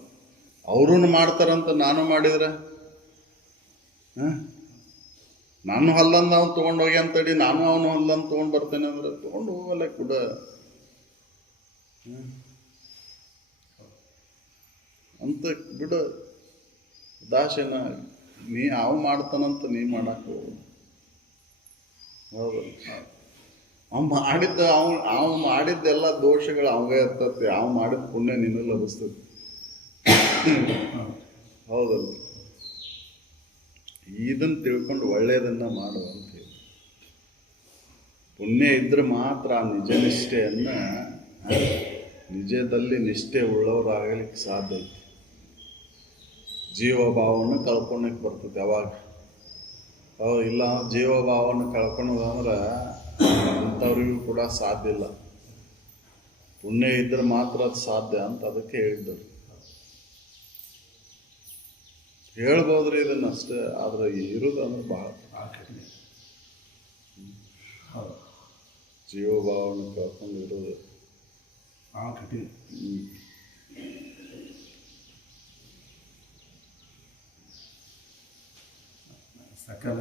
ಅವ್ರೂ ಮಾಡ್ತಾರಂತ ನಾನು ಮಾಡಿದ್ರೆ ನಾನು ಹೊಲ್ಲಂದು ಅವ್ನು ತೊಗೊಂಡೋಗಿ ಅಂತೇಳಿ ನಾನು ಅವನು ಹೊಲ್ಲಂದು ತೊಗೊಂಡು ಬರ್ತೇನೆ ಅಂದ್ರೆ ತೊಗೊಂಡು ಹೋಗಲ್ಲ ಕೂಡ. ಅಂತ ಬಿಡು, ಉದಾಸೀನ. ನೀ ಅವು ಮಾಡ್ತಾನಂತ ನೀ ಮಾಡಕ್ಕೆ ಹೌದು. ಅವ್ನು ಮಾಡಿದ್ದೆಲ್ಲ ದೋಷಗಳು ಅವಂಗೆ ಇರ್ತತಿ, ಅವ್ನು ಮಾಡಿದ ಪುಣ್ಯ ನಿನ್ನ ಲಭಿಸ್ತತಿ. ಹೌದಲ್ಲ? ಇದನ್ನು ತಿಳ್ಕೊಂಡು ಒಳ್ಳೆಯದನ್ನ ಮಾಡು ಅಂತ ಹೇಳಿ. ಪುಣ್ಯ ಇದ್ರೆ ಮಾತ್ರ ಆ ನಿಜ ನಿಷ್ಠೆಯನ್ನ ನಿಜದಲ್ಲಿ ನಿಷ್ಠೆ ಉಳ್ಳವರಾಗಲಿಕ್ಕೆ ಸಾಧ್ಯ ಐತಿ. ಜೀವಭಾವವನ್ನು ಕಳ್ಕೊಳಕ್ಕೆ ಬರ್ತದೆ ಅವಾಗ. ಇಲ್ಲ ಜೀವಭಾವವನ್ನು ಕಳ್ಕೊಳೋದಂದ್ರೆ ಅಂಥವ್ರಿಗೂ ಕೂಡ ಸಾಧ್ಯ ಇಲ್ಲ. ಪುಣ್ಯ ಇದ್ರೆ ಮಾತ್ರ ಅದು ಸಾಧ್ಯ ಅಂತ ಅದಕ್ಕೆ ಹೇಳಿದ್ದರು. ಹೇಳ್ಬೋದ್ರಿ ಇದನ್ನಷ್ಟೇ, ಆದ್ರೆ ಇರೋದು ಅಂದ್ರೆ ಬಹಳ ಕಠಿಣ. ಜೀವಭಾವವನ್ನು ಕಳ್ಕೊಂಡು ಇರೋದು ಕಠಿಣ. ಸಕಲ